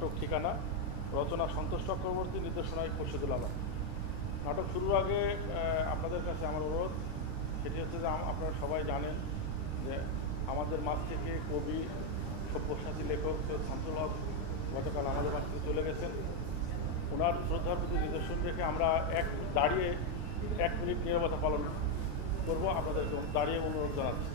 নাটক ঠিকানা, রচনা সন্তোষ চক্রবর্তী, নির্দেশনায় খোরশেদুল আলম। নাটক শুরুর আগে আপনাদের কাছে আমার অনুরোধ, সেটি হচ্ছে যে আপনারা সবাই জানেন যে আমাদের মাঝ থেকে কবি, সব্যসাচী লেখক সৈয়দ শামসুল হক গতকাল আমাদের মাঝ থেকে চলে গেছেন। ওনার শ্রদ্ধার প্রতি নিদর্শন রেখে আমরা দাঁড়িয়ে 1 মিনিট নীরবতা পালন করব। আপনাদেরকে দাঁড়িয়ে অনুরোধ জানাচ্ছি।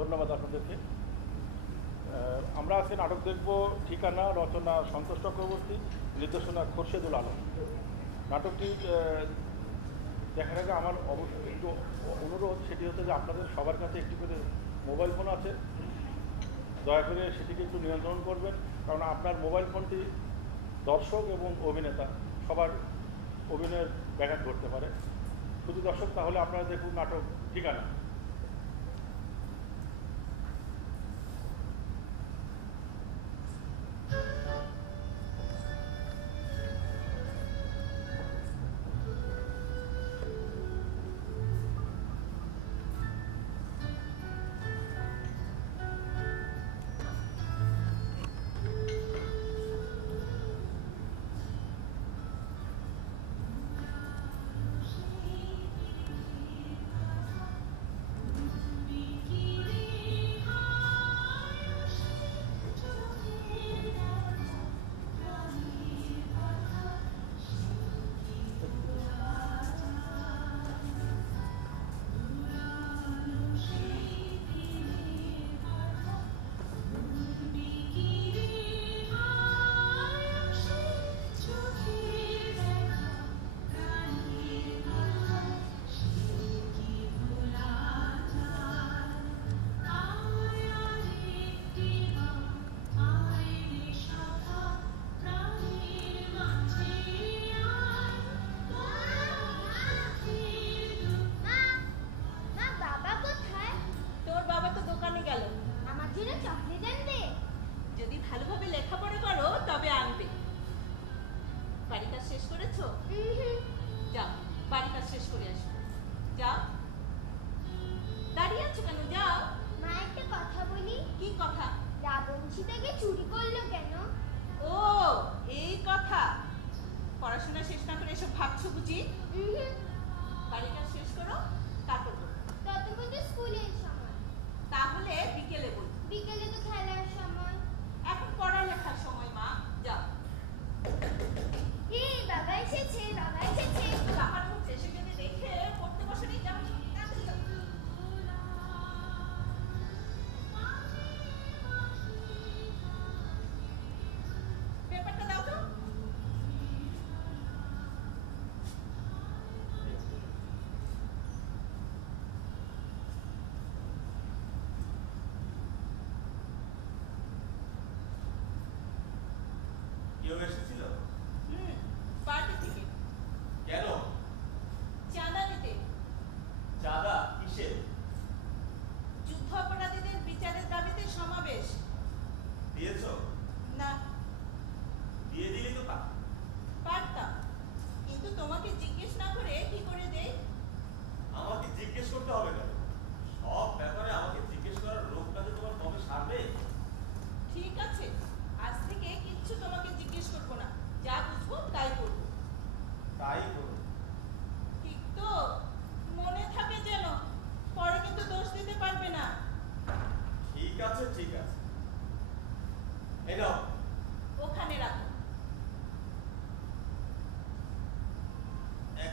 ধন্যবাদ আপনাদেরকে। আমরা আজকে নাটক দেখব ঠিকানা, রচনা সন্তোষ চক্রবর্তী, নির্দেশনা খোরশেদুল আলম। নাটকটি দেখার আগে আমার একটু অনুরোধ, সেটি হচ্ছে যে আপনাদের সবার কাছে একটি করে মোবাইল ফোন আছে, দয়া করে সেটিকে একটু নিয়ন্ত্রণ করবেন, কারণ আপনার মোবাইল ফোনটি দর্শক এবং অভিনেতা সবার অভিনয়ের ব্যাঘাত ঘটতে পারে। শুধু দর্শক, তাহলে আপনারা দেখুন নাটক ঠিকানা। ঠিক আছে, আজ থেকে কিচ্ছু তোমাকে জিজ্ঞেস করবো না।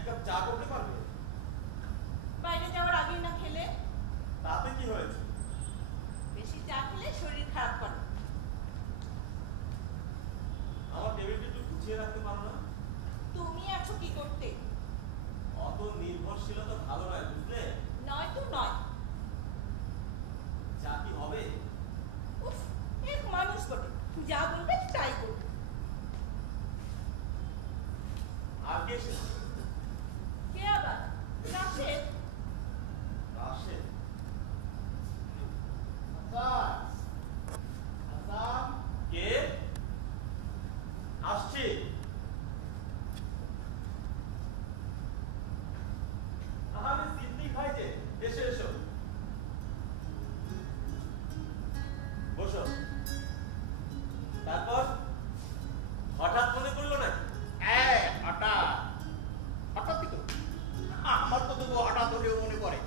কাপ চা করতে পারবে? বাইরে যাওয়ার আগেই না খেলে? তাতে কি হয়েছে? বেশি চা খেলে শরীর খারাপ করে। আমার টেবিলটা একটু গুছিয়ে রাখতে পারো না? তুমি আছো কি করতে? অত নির্ভরশীলতা ভালো নয়, বুঝলে? নয় তো নয়। চা কি হবে? উফ, এক মানুষ বটে, যা বলবে তাই করবে। আর কে এসেছে? কে আবার? রাশেদ। রাশেদ? কে? আসছি। আরে সিদ্দিক ভাই যে, এসো এসো, বসো। তারপর হঠাৎ মনে করলো নাকি? হ্যাঁ, হঠাৎই তো। আমার তো তবু হঠাৎ হলেও মনে পড়ে,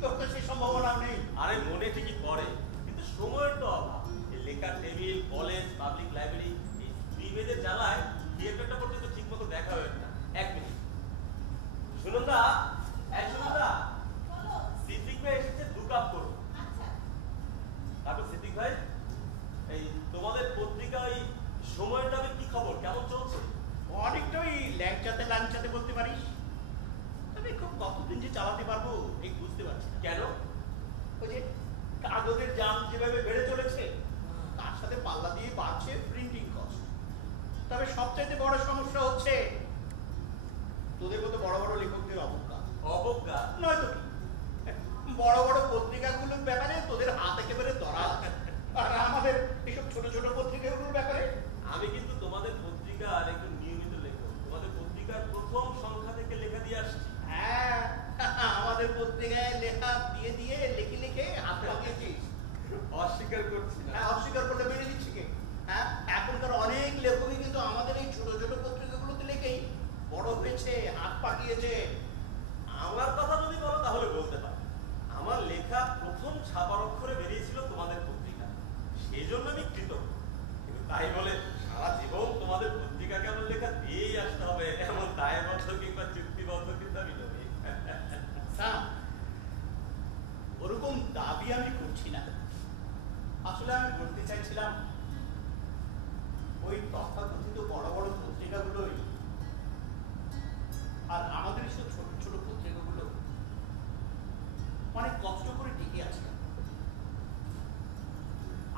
তোর তো সেই সম্ভাবনাও নেই। আরে মনে ঠিকই পড়ে, কিন্তু সময়ের তো অভাব। এই লেখার টেবিল, কলেজ, পাবলিক লাইব্রেরি, এই বিভেদের জ্বালায় থিয়েটারটা পর্যন্ত ঠিক মতো দেখা হয়ে না। এক মিনিট, সুনন্দা, এক সুনন্দা, বলো। সিদ্দিক ভাই এসেছে, 2 কাপ করো। আচ্ছা। তারপর সিদ্দিক ভাই, এই তোমাদের পত্রিকায় সময়ের নামে কি খবর, কেমন চলছে? অনেকটা ওই ল্যাংচাতে লাংচাতে বলতে পারিস, তবে খুব কতদিন যে চালাতে পারবো ঠিক বুঝতে পারছি না। কেন? ওই যে কাগজের দাম যেভাবে বেড়ে চলেছে, তার সাথে পাল্লা দিয়ে বাড়ছে প্রিন্টিং কস্ট। তবে সবচাইতে বড় সমস্যা হচ্ছে তোদের মতো বড় বড় লেখকদের অবজ্ঞা। অবজ্ঞা? নয়তো কি, বড় বড় পত্রিকাগুলোর ব্যাপারে তোদের হাত একেবারে ধরা, আর আমাদের এসব ছোট ছোট পত্রিকাগুলোর ব্যাপারে। আমি কিন্তু তোমাদের পত্রিকার একটু নিয়মিত লেখক, তোমাদের পত্রিকার প্রথম সংখ্যা থেকে লেখা দিয়ে আসছি। হ্যাঁ, আমাদের পত্রিকায় লেখা দিয়ে দিয়ে লিখে লিখে হাত লাগিয়েছিস। অস্বীকার করছি না। হ্যাঁ, অস্বীকার করলে মেনে দিচ্ছি কে? হ্যাঁ, এখনকার অনেক লেখকই কিন্তু আমাদের এই ছোট ছোট পত্রিকাগুলোতে লিখেই বড় হয়েছে, হাত পাকিয়েছে। আমার কথা যদি বলো তাহলে বলতে পারো, আমার লেখা প্রথম ছাপার অক্ষরে বেরিয়েছিল তোমাদের পত্রিকা, সেই জন্য আমি কৃতজ্ঞ। কিন্তু তাই বলে সারা জীবন তোমাদের পত্রিকাকে আমার লেখা দিয়েই আসতে হবে এমন দায়বদ্ধ কিংবা চুক্তিবদ্ধ কিন্তু আমি নই। স্যার, ওরকম দাবি আমি করছি না। আসলে আমি বলতে চাইছিলাম ওই তথাকথিত বড় বড় পত্রিকাগুলোই আর আমাদের এসব ছোট ছোট পত্রিকাগুলো অনেক কষ্ট করে টিকে আছে।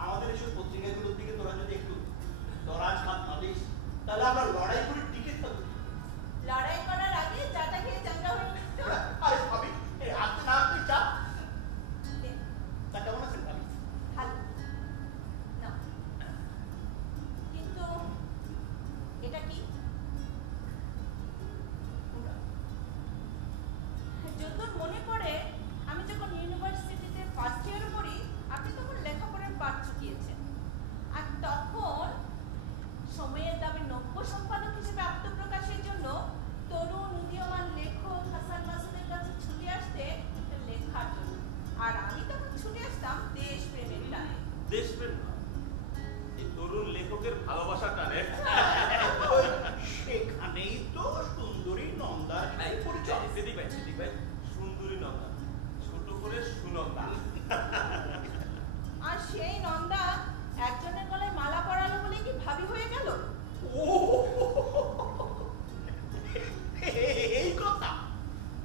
আমাদের এসব পত্রিকাগুলোর দিকে তোরা যদি একটু দরাজ হাত না দিস, তাহলে আমরা লড়াই করে টিকে থাকবো। লড়াই করার আগে চাটা খেয়ে চাঙ্গা হয়ে নিত। আরে ভাবি, এই হাতে না তুই চা তা কেমন আছেন ভাবি? ভালো না, কিন্তু এটা কি? যতদূর মনে পড়ে, আমি যখন ইউনিভার্সিটিতে ফার্স্ট ইয়ারে পড়ি, আপনি তখন লেখাপড়ার পাঠ চুকিয়েছেন। আর তখন সময়ের দামে নব্য সম্পাদক হিসেবে আত্মপ্রকাশের জন্য তরুণ উদীয়মান লেখক হাসান মাসুদের কাছে ছুটে আসতে লেখার জন্য। আর আমি তখন ছুটে আসতাম দেশপ্রেমের টানে। দেশপ্রেম না, এই তরুণ লেখকের ভালোবাসা টানে। সেখানেই তো সুন্দরী নন্দার পরিচয়। সিদ্দিক ভাই, সিদ্দিক ভাই, সুন্দরী নন্দা, ছোট করে সুনন্দা। আর সেই নন্দা একজনের গলায় মালা পরালো বলে কি ভাবি হয়ে গেল? ও, এই কথা।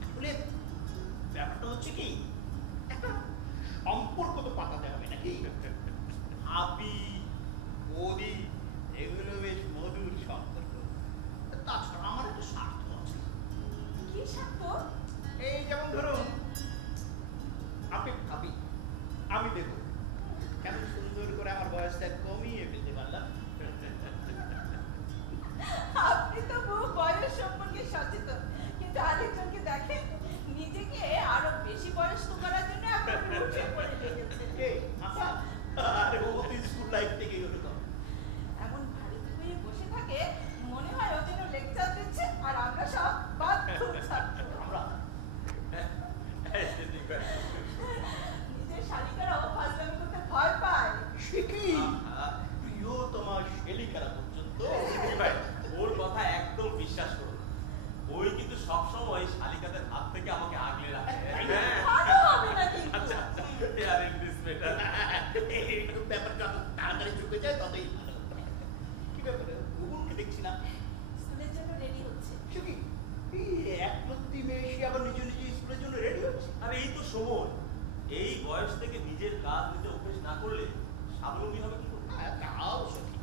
আসলে ব্যাপারটা হচ্ছে কি, একটা সম্পর্ক তো পাতাতে হবে নাকি? আপি বৌদি এগুলো বেশ মধুর সম্পর্ক। তাছাড়া আমার একটা স্বার্থ আছে। কি স্বার্থ? এই যেমন ধরুন, আপনি ভাবি, আমি দেখো কেমন সুন্দর করে আমার বয়সটা কমিয়ে ফেলতে পারলাম। আপনি তো বহু বয়স সম্পর্কে সচেতন। যায় ততই ভালো। কি ব্যাপারে গুগুনকে দেখছি না? স্কুলের জন্য রেডি হচ্ছে। সে কি এই একরত্তি মেয়ে সে আবার নিজে নিজে স্কুলের জন্য রেডি হচ্ছে? আর এই তো সময়, এই বয়স থেকে নিজের কাজ নিজে অভ্যেস না করলে স্বাবলম্বী হবে কি করে? হ্যাঁ, তাও সত্যি।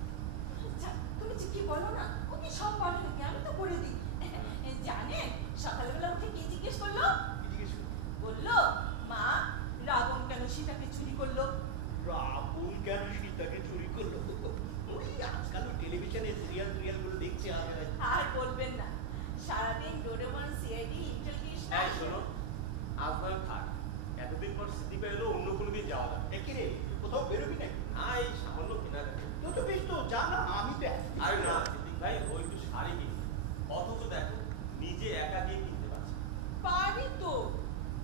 আচ্ছা, তুমি যে কি বলো না, ও কি সব পারে নাকি? আমি তো করে দিই। জানে সকালবেলা উঠে কি জিজ্ঞেস করলো? কি জিজ্ঞেস করো? বললো, মা রাবণ কেন সীতাকে চুরি করলো? রাবণ কেন সীতাকে চুরি করলো? ওই আজকাল টেলিভিশনে সিরিয়াল গুলো দেখছি আর বলবেন না, সারাদিন ডোরেমন, সিআইডি, ইন্টেলিজেন্স। এই শোনো, আজ নয় থাক, এতদিন পর স্মৃতি পেলো, অন্য কোনো দিন যাওয়া যাবে। একই রে, কোথাও বেরোবি নাকি? না, এই সামান্য কেনাকাটা। তো বেশ তো যা না, আমি তো আরে না সিদ্দিক ভাই, ওই একটু শাড়ি কিনি, অথচ দেখো নিজে একা গিয়ে কিনতে পারছি না। পারি তো,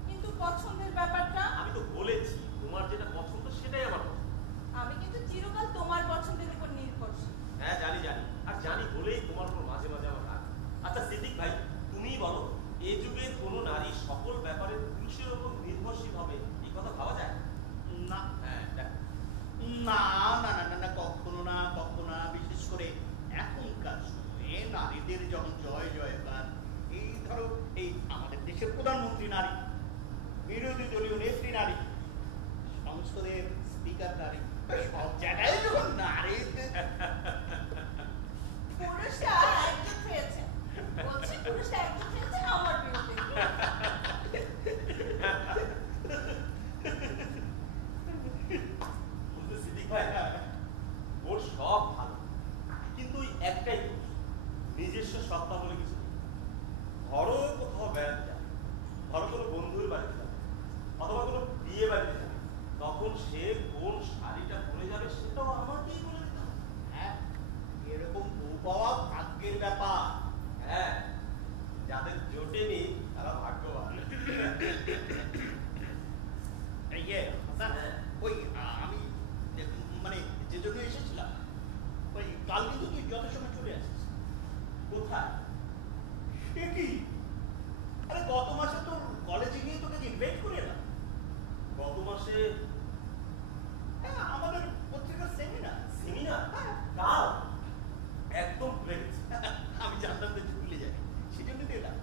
কিন্তু পছন্দের ব্যাপারটা। আমি তো বলেছি তোমার যেটা পছন্দ সেটাই আমার পছন্দ। আমি কিন্তু চিরকাল তোমার পছন্দের উপর নির্ভরশীল। হ্যাঁ জানি জানি, আর জানি বলেই তোমার উপর মাঝে মাঝে আমার রাগ। আচ্ছা সিদ্দিক ভাই, তুমিই বলো, এই যুগের কোনো নারী সকল ব্যাপারে পুরুষের উপর নির্ভরশীল হবে, এই কথা ভাবা যায়? না হ্যাঁ দেখো, না না না না না, কখনো না কখনো না। বিশেষ করে এখনকার সময়ে নারীদের যখন জয় জয়গান, এই ধরো এই আমাদের দেশের প্রধানমন্ত্রী নারী, বিরোধী দলীয় নেত্রী নারী, সংসদের স্পিকার নারী, সব জায়গায় যখন নারী। পুরুষটা একজন হয়েছে, বলছি পুরুষটা একজন হয়েছে আমার বিরুদ্ধে। বুঝলে সিদ্দিক ভাই, ওর সব ভালো, কিন্তু ওই একটাই দোষ, নিজস্ব সত্তা বলে কিছু নেই। ধরো কোথাও বেড়াতে যাবে, ধরো কোনো বন্ধুর বাড়িতে যাবে, অথবা কোনো বিয়ে বাড়িতে যাবে, তখন সে কোন শাড়িটা পরে যাবে সেটাও আমাকেই বলে দিতে হবে। হ্যাঁ, এরকম বউ পাওয়া ভাগ্যের ব্যাপার। হ্যাঁ, যাদের জোটেনি তারা ভাগ্যবান। ইয়ে হাসান, হ্যাঁ। ওই আমি মানে যে জন্য এসেছিলাম, ওই কাল কিন্তু তুই যথাসময় চলে আসিস। কোথায়? সে কি? আরে গত মাসে তোর কলেজে গিয়ে তোকে ইনভাইট করে এলাম। গত মাসে হ্যাঁ, আমাদের পত্রিকার সেমিনার। সেমিনার? কাল? একদম ভুলে গেছি। আমি জানতাম যে তুই ভুলে যাবি, সেজন্য তো এলাম।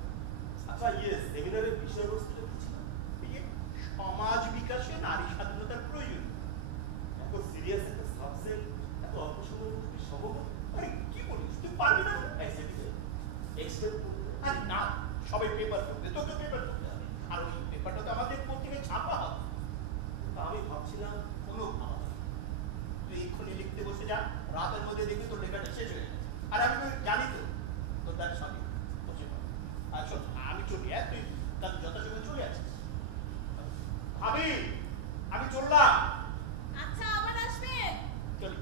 আচ্ছা সেমিনারের বিষয়বস্তুটা কি ছিল? এই যে সমাজ বিকাশে নারী স্বাধীনতার প্রয়োজন। এত সিরিয়াস একটা সাবজেক্ট এত অল্প সময়ের মধ্যে কি সম্ভব? আরে কি বলিস, তুই পারবি না? এক্সপেক্ট করতে আরে না, সবাই পেপার করবে, তোকে পেপার করতে হবে। আর ওই পেপারটা তো আমাদের পত্রিকায় ছাপা হবে। আমি ভাবছিলাম কোনো ভাবা না। তুই এক্ষুনি লিখতে বসে যা, রাতের মধ্যে দেখবি তোর লেখাটা শেষ হয়ে গেছে। আর আমি তো জানি তো তোর তার সঙ্গে বসে পড়। আর শোন, আমি চলি, তুই তার যথাসময় চলে আসিস। ভাবি, আমি চললাম। আচ্ছা, আবার আসবেন। চলি।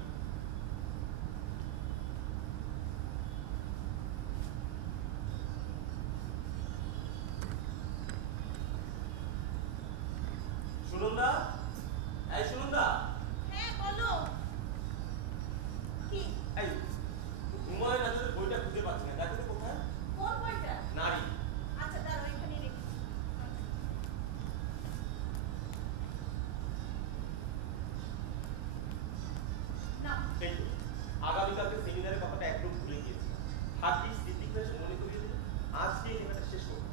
সুনন্দা, এই সুনন্দা, হ্যাঁ বলো। কি? এই হুমায়ুন আজাদের বইটা খুঁজে পাচ্ছি না, দেখো তো কোথায়? কোন বইটা? নারী। আচ্ছা, দাঁড়াও, এখানে রেখে। না, এই তো, আগামীকালকে সেমিনারের কথাটা একদম ভুলে গিয়েছি। ভাগ্যিস সিদ্দিক ভাই এসে মনে করিয়ে দিল, আজকে এই লেখাটা শেষ করবো।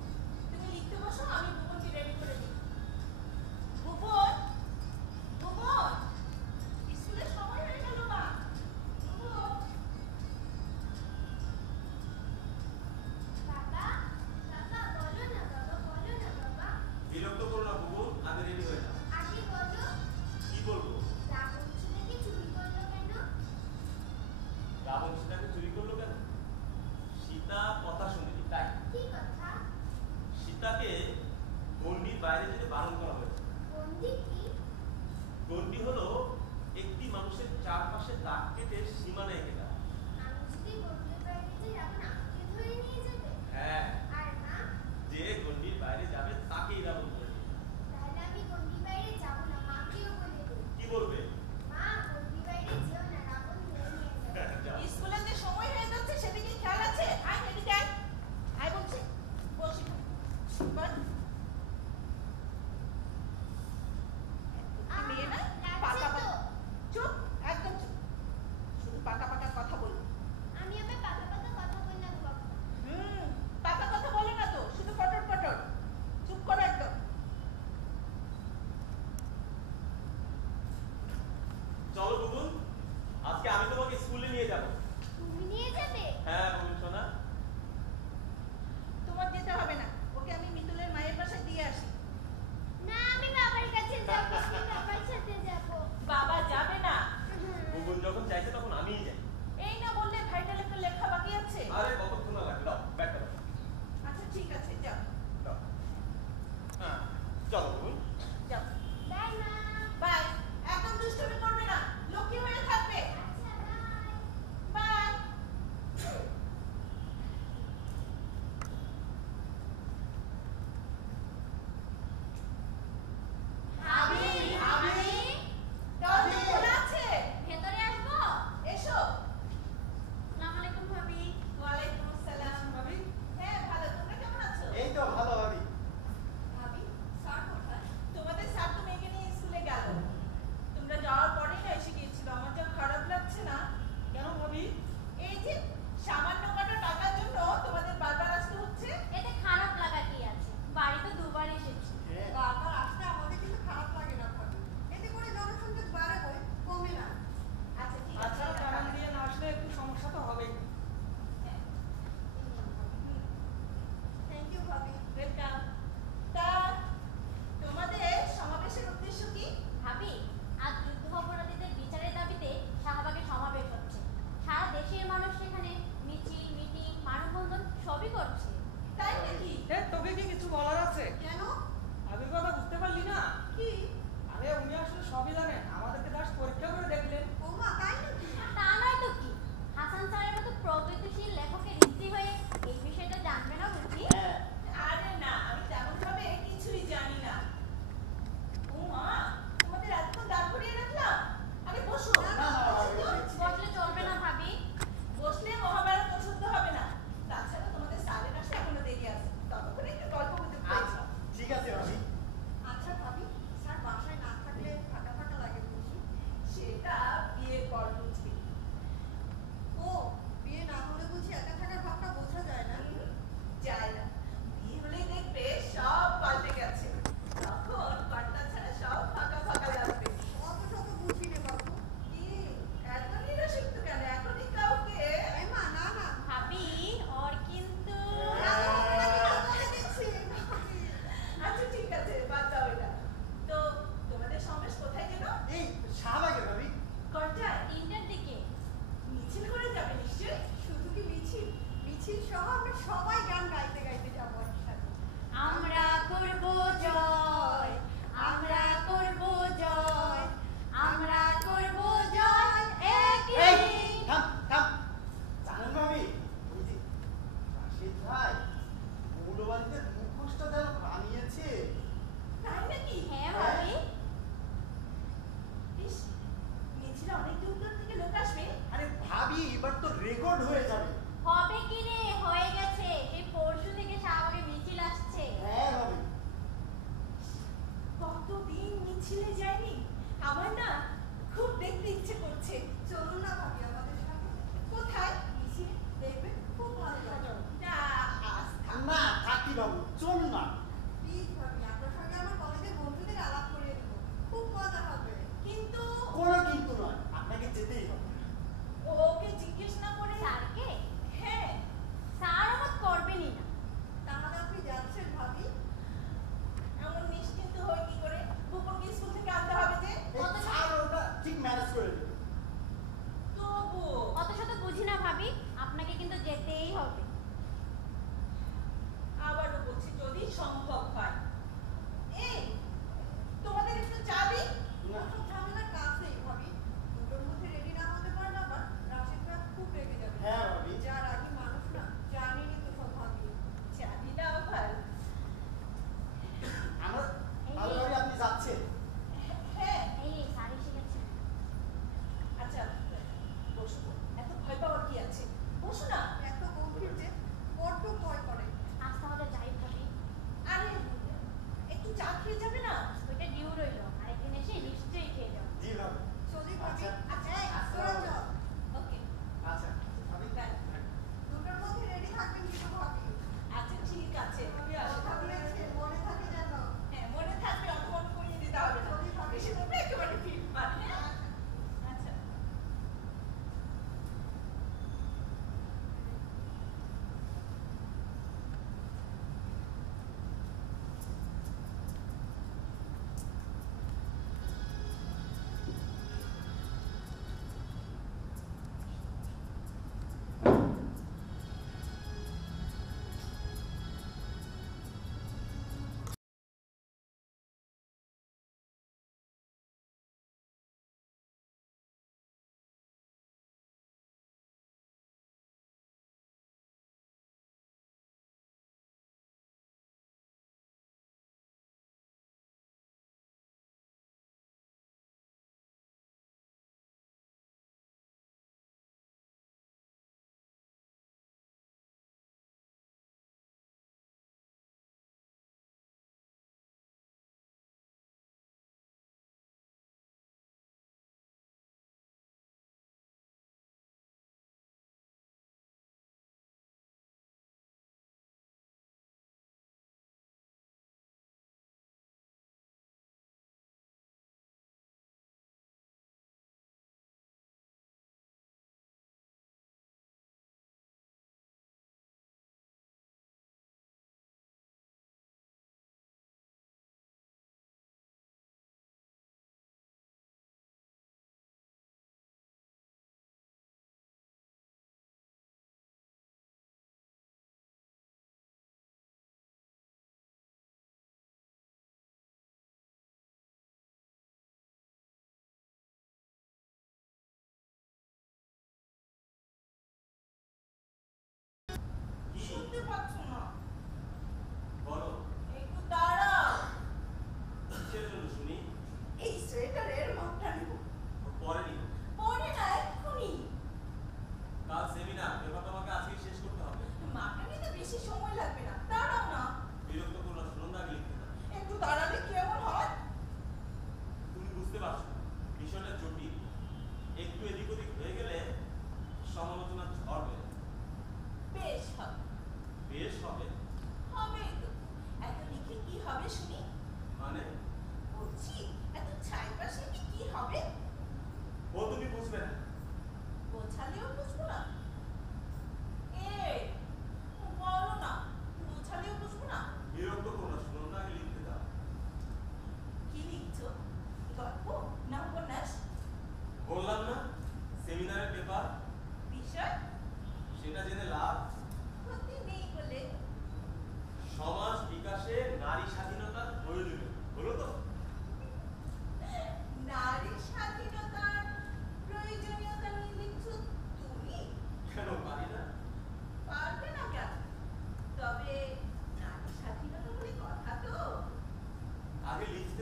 তুমি লিখতে বসো, আমি ভুবনকে রেডি করে দিই। ভুবন, বিয়েবাড়িতে মুখোশটা যেন বানিয়েছে। তাই নাকি? হ্যাঁ ভাবি। ইস, মিছিলে অনেক দূর দূর থেকে লোক আসবে। আরে ভাবি, এবার তো রেকর্ড হয়ে যাবে। হবে কি রে, হয়ে গেছে। সেই পরশু থেকে শাহবাগে মিছিল আসছে। হ্যাঁ ভাবি। কতদিন মিছিলে যায়নি, আমার না খুব দেখতে ইচ্ছে করছে। চলুন না ভাবি আমাদের সাথে। কোথায়? মিছিল দেখবে, খুব ভালো লাগে। না না থাকি বাবু, চলুন না। প্লিজ ভাবি, আপনার সঙ্গে আমার কলেজের বন্ধুদের আলাপ করে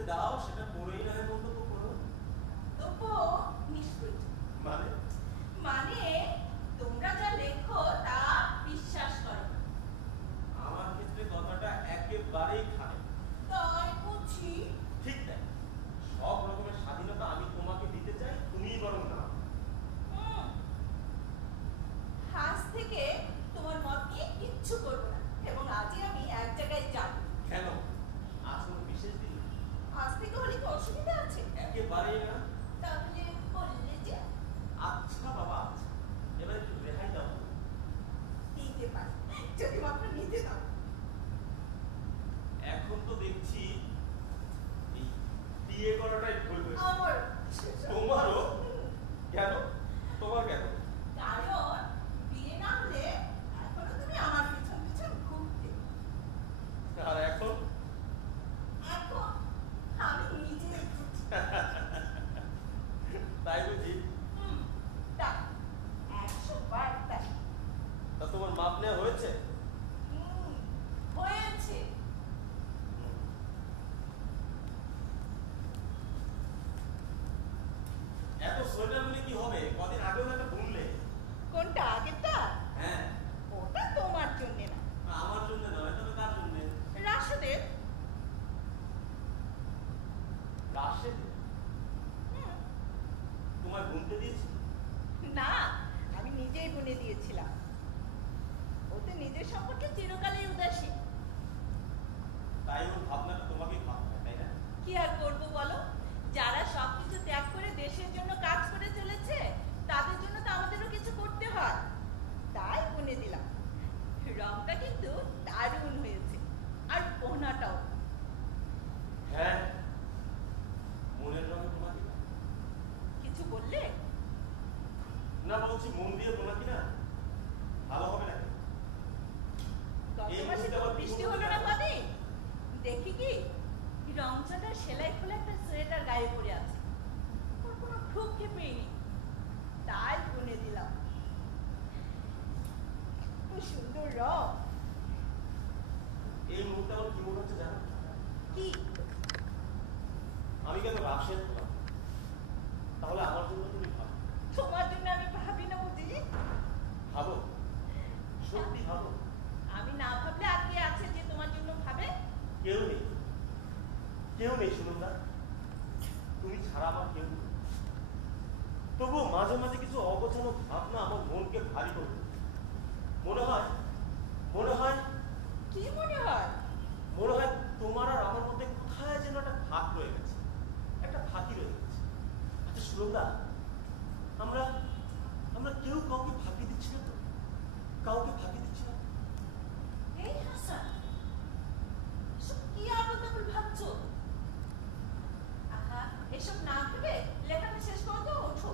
দাও, সেটা পড়েই না হয় মন্তব্য করো। তবুও নিষ্প্রয়োজন। মানে মানে তোমরা যা লেখো তা বিশ্বাস করো না। আমার ক্ষেত্রে কথাটা একেবারেই খারাপ। তাই বুঝি? ঠিক তাই, সব রকমের স্বাধীনতা আমি তোমাকে দিতে চাই, তুমিই বরং না। হুম। আজ থেকে তোমার মত নিয়ে কিচ্ছু করবো না, এবং আজই আমি এক জায়গায় যাব। কেন? আজ কোনো বিশেষ দিন? আজ থেকে হলে কি অসুবিধা আছে? একেবারেই না। তাহলে বললে যে আচ্ছা বাবা, আচ্ছা, এবার একটু রেহাই দাও। দিতে পারি, যদি মাত্র নিতে দাও। এখন তো দেখছি এই বিয়ে করাটাই ভুল হয়েছে। আমার তোমারও? কেন? তোমার কেন? কারণ বিয়ে না হলে এখনো তুমি আমার পিছন পিছন ঘুরতে। আর এখন? এখন আমি নিজেই ঘুরছি। তাই বুঝি? তাই 100 বার তাই। তা তোমার মাপ নেওয়া হয়েছে? হয়েছে। এত সোয়েটার মিলে কি হবে? কদিন আগেও একটা বুনলে। কোনটা আগেরটা? হ্যাঁ, ওটা তোমার জন্য না, আমার জন্য নয়, তবে কার জন্য? রাশেদের। রাশেদ তোমায় বুনতে দিয়েছি? না, আমি নিজেই বুনে দিয়েছিলাম। ওতে নিজের সম্পর্কে চিরকালই উদাসীন। তাই ওর ভাবনাটা তোমাকে ভাবতে, তাই না? কি আর করবো বলো, যারা সবকিছু ত্যাগ করে দেশের জন্য কাজ করে চলেছে তাদের জন্য তো আমাদেরও কিছু করতে হয়। তাই বুনে দিলাম। রংটা কিন্তু দারুণ হয়েছে, আর পোনাটাও। হ্যাঁ, মনের রঙে বোনা কিনা? কিছু বললে? না, বলছি মন দিয়ে বোনা কিনা ভালো হবে নাকি? গত এই মাসে মুহূর্তে তো আবার বৃষ্টি কি হলো বলতে না পারো? কদিন, দেখি কি রংচাটা সেলাই খুলে একটা সোয়েটার গায়ে পরে আছে, ওর কোনো ভ্রুক্ষেপেই নেই। তাই বুনে দিলাম। খুব সুন্দর রং। এই মুহূর্তে আমার কি মনে হচ্ছে জানো? কি? আমি কেন রাশেদ হলাম? তাহলে আমার জন্য তুমি ভাবো। তোমার জন্য আমি ভাবি না বুঝি? ভাবো, সত্যি ভাবো। আমি না ভাবলে আর কে আছে যে তোমার জন্য ভাবে? কেউ নেই, কেউ নেই সুনন্দা, তুমি ছাড়া আমার কেউ নেই। তবুও মাঝে মাঝে কিছু অগোছানো ভাবনা আমার মনকে ভারী করে তোলে। মনে হয় কি মনে হয়? তোমার আর আমার মধ্যে কোথায় যেন একটা ফাঁক রয়ে গেছে, একটা ফাঁকি রয়ে গেছে। আচ্ছা সুনন্দা, আমরা আমরা কেউ কাউকে ফাঁকি দিচ্ছি না তো? কাউকে ফাঁকি দিচ্ছি না? এই হাসান, এসব কি আবল-তাবল ভাবছো? আহা, এসব না ভেবে লেখাটা শেষ করো তো, ওঠো।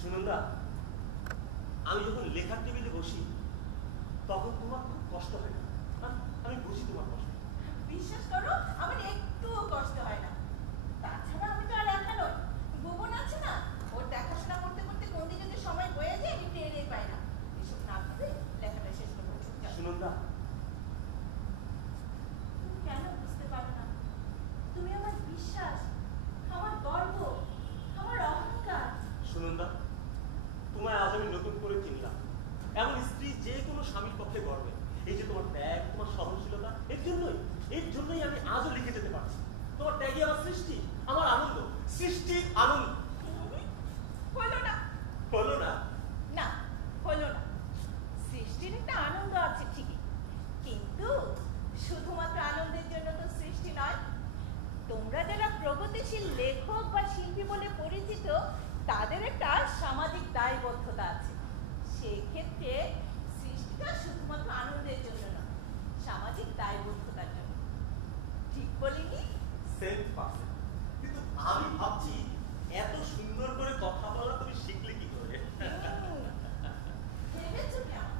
সুনন্দা, আমি যখন লেখার টেবিলে বসি তখন তোমার খুব কষ্ট হয় না? আমি বুঝি তোমার কষ্ট। বিশ্বাস করো, আমার একটুও কষ্ট হয় না। তাছাড়া আমি তো আর একা নই, ভুবন আছে না, ওর দেখাশোনা করতে করতে কোন দিকে যে সময় বয়ে যায় আমি টেরই পাই না। এসব না ভেবে লেখাটা শেষ করো, চুপচাপ। সুনন্দা, তুমি কেন বুঝতে পারো না? তুমি আমার বিশ্বাস, আমার গর্ব, আমার অহংকার। সুনন্দা, তোমায় আজ আমি নতুন করে চিনলাম। এমন স্ত্রী যে কোনো স্বামীর পক্ষে গর্বে। এই যে তোমার ত্যাগ, তোমার সহনশীলতা, এর জন্যই আমি আজও লিখে যেতে পারছি। তোমার ত্যাগই আমার সৃষ্টি, আমার আনন্দ, সৃষ্টির আনন্দ। হলো না। হলো না? না, হলো না। সৃষ্টির একটা আনন্দ আছে ঠিকই, কিন্তু শুধুমাত্র আনন্দের জন্য তো সৃষ্টি নয়। তোমরা যারা প্রগতিশীল লেখক বা শিল্পী বলে পরিচিত, তাদের একটা সামাজিক দায়বদ্ধতা আছে। সেক্ষেত্রে সৃষ্টিটা শুধুমাত্র আনন্দের জন্য নয়, সামাজিক দায়বদ্ধতার জন্য। ঠিক বলিনি? কিন্তু আমি ভাবছি এত সুন্দর করে কথা বলা তুমি শিখলে কি করে? ভেবেছো কেমন?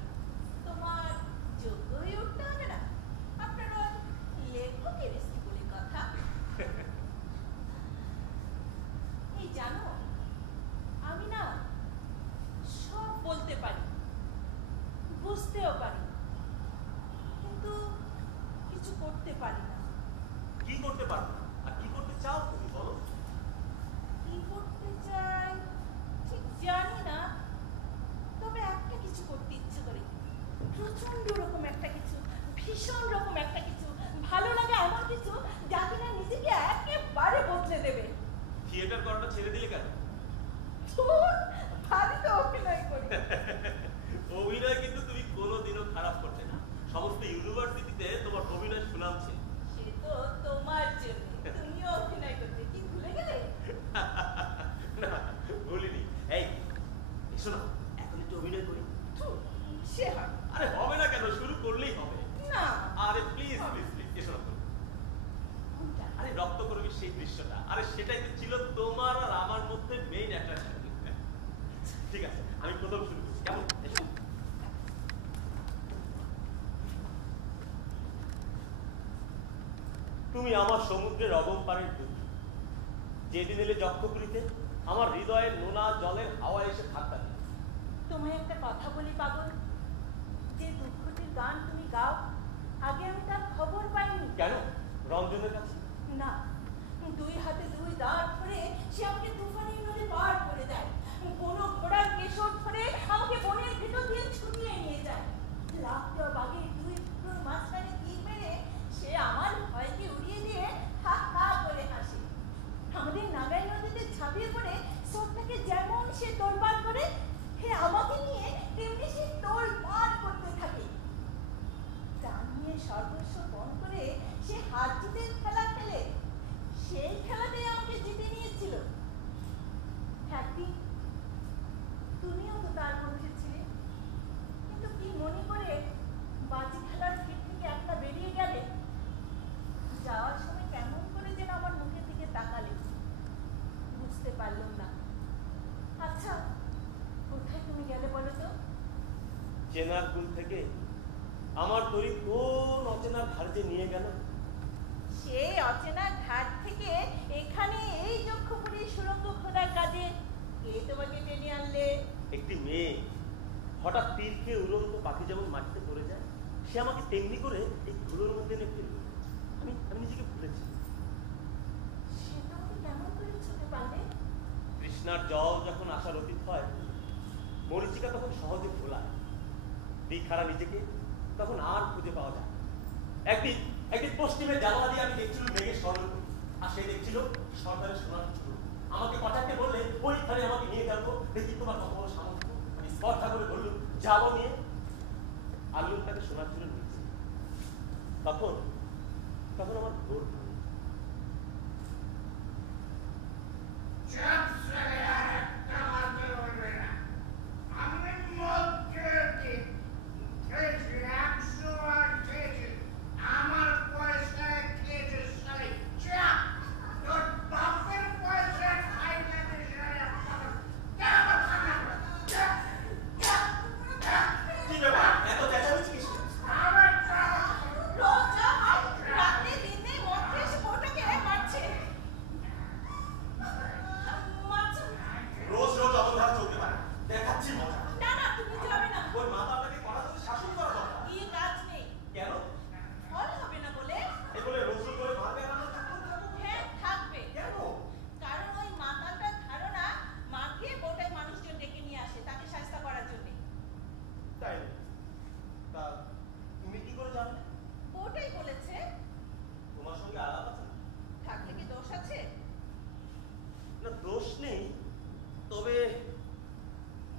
তোমার যোগ্য হয়ে উঠতে হবে না? আপনার ওই লেখকের স্ত্রী বলে কথা। এই জানো, আমি না সব বলতে পারি, বুঝতেও পারি, কিন্তু কিছু করতে পারি না। কি করতে পারবো? আর কি করতে চাও তুমি বলো? কি করতে চাই ঠিক জানি না, তবে একটা কিছু করতে ইচ্ছে করে। প্রচন্ড রকম একটা কিছু, ভীষণ রকম একটা কিছু, ভালো লাগে এমন কিছু যা কিনা নিজেকে একেবারে বদলে দেবে। থিয়েটার করাটা ছেড়ে দিলে কেন? ধুর, ভারী তো অভিনয় করি। অভিনয় কিন্তু তুমি কোনোদিনও খারাপ করতে না। সমস্ত ইউনিভার্সিটিতে তোমার অভিনয় শোনাচ্ছে। সে তো তোমার জন্য, তুমিও অভিনয় করতে, কি ভুলে গেলে? না, ভুলিনি। এই এসো না, এখন একটু অভিনয় করি। ধুর, সে হয় আরে হবে না কেন, শুরু করলেই হবে। না। আরে প্লিজ প্লিজ প্লিজ এসো না। কোনটা? আরে রক্তকরবীর সেই দৃশ্যটা, আরে সেটাই তো ছিল তোমার আর আমার মধ্যে মেইন অ্যাট্রাকশন। ঠিক আছে, আমি প্রথম শুরু করছি, কেমন? এসো। তুমি আমার সমুদ্রের অগম পারের দুঃখ, যেদিন এলে যক্ষপুরীতে আমার হৃদয়ের নোনা জলের হাওয়া এসে ধাক্কা দিল। তোমায় একটা কথা বলি পাগল, যে দুঃখটির গান তুমি গাও, আগে আমি তার খবর পাইনি। কেন? রঞ্জনের কাছে? না, দুই হাতে দুই দাঁড় ধরে সে আমাকে তুফানের নদী পার করে দেয়। কোনো ঘোড়ার কেশর ধরে আমাকে বনের ভিতর দিয়ে ছুটিয়ে নিয়ে যায়। লাখ দেওয়া বাঘের দুই টুকরোর মাঝখানে তীর মেরে সে আমার ভয়কে উড়িয়ে দিয়ে হা হা করে হাসে। আমাদের নাগাই নদীতে ঝাঁপিয়ে পড়ে স্রোতটাকে যেমন সে তোলপাড় করে, হে আমাকে নিয়ে তেমনি সে তোলপাড় করতে থাকে। প্রাণ নিয়ে সর্বস্ব বন্ধ করে সে হাত জিতের খেলা খেলে। সেই খেলাতে আমাকে জিতে নিয়েছিল। একদিন তুমিও তো তার মধ্যে ছিলে, কিন্তু কি মনে করে বাজি খেলার ভিড় থেকে একটা বেরিয়ে গেলে। যাওয়ার সময় কেমন করে যেন আমার মুখের দিকে তাকালে, বুঝতে পারলাম না। আচ্ছা, কোথায় তুমি গেলে বলো তো? চেনার কুল থেকে আমার তরি কোন অচেনা ধারে যে নিয়ে গেল। সেই অচেনা ঘাট থেকে এখানে এই যক্ষপুরী সুড়ঙ্গ খোদার কাজে কে তোমাকে টেনে আনলে? একটি মেয়ে হঠাৎ তীর খেয়ে উড়ন্ত পাখি যেমন মাটিতে পড়ে যায়, সে আমাকে তেমনি করে এই ধুলোর মধ্যে এনে ফেলল। আমি আমি নিজেকে ভুলেছি। সে তোমাকে কেমন করে ছুতে পারলে? কৃষ্ণার জল যখন আসার অতীত হয়, মরিচিকা তখন সহজে ভোলায়। দিকহারা নিজেকে তখন আর খুঁজে পাওয়া যায়। একদিন একদিন পশ্চিমের জানালা দিয়ে আমি দেখছিল মেঘের স্বর্ণ, আর সে দেখছিল সর্দারের সোনার চুল। আমাকে পাঠাতে বললে ওইখানে আমাকে নিয়ে যাবো, দেখি তোমার কত বড় সামর্থ্য। আমি স্পর্ধা করে বললুম যাবো নিয়ে। আল্লুর তাকে সোনার চুলে নিয়েছে। তখন তখন আমার ভোর ভাঙল। কি ব্যাপার, এত চেঁচামেচি কিসের? রোজ যা হয়, রাতে দিনে মধ্যে এসে বউটাকে মারছে। মারছে? রোজ রোজ অপরাধ চলতে পারে, দেখাচ্ছি মজা। না না, তুমি যাবে না। ওই মাতাটাকে কড়া করে শাসন করা দরকার। গিয়ে কাজ নেই। কেন? ফল হবে না বলে? এ বলে রোজ রোজ করে মারবে আর আমরা চুপ করে থাকবো? হ্যাঁ, থাকবে। কেন? কারণ ওই মাতালটার ধারণা মাকে বোটায় মানুষজন ডেকে নিয়ে আসে তাকে শাস্তা করার জন্য। তাই না? তা তুমি কি করে জানলে? বোটাই বলেছে। তোমার সঙ্গে আলাপ আছে? থাকলে কি দোষ আছে? না, দোষ নেই, তবে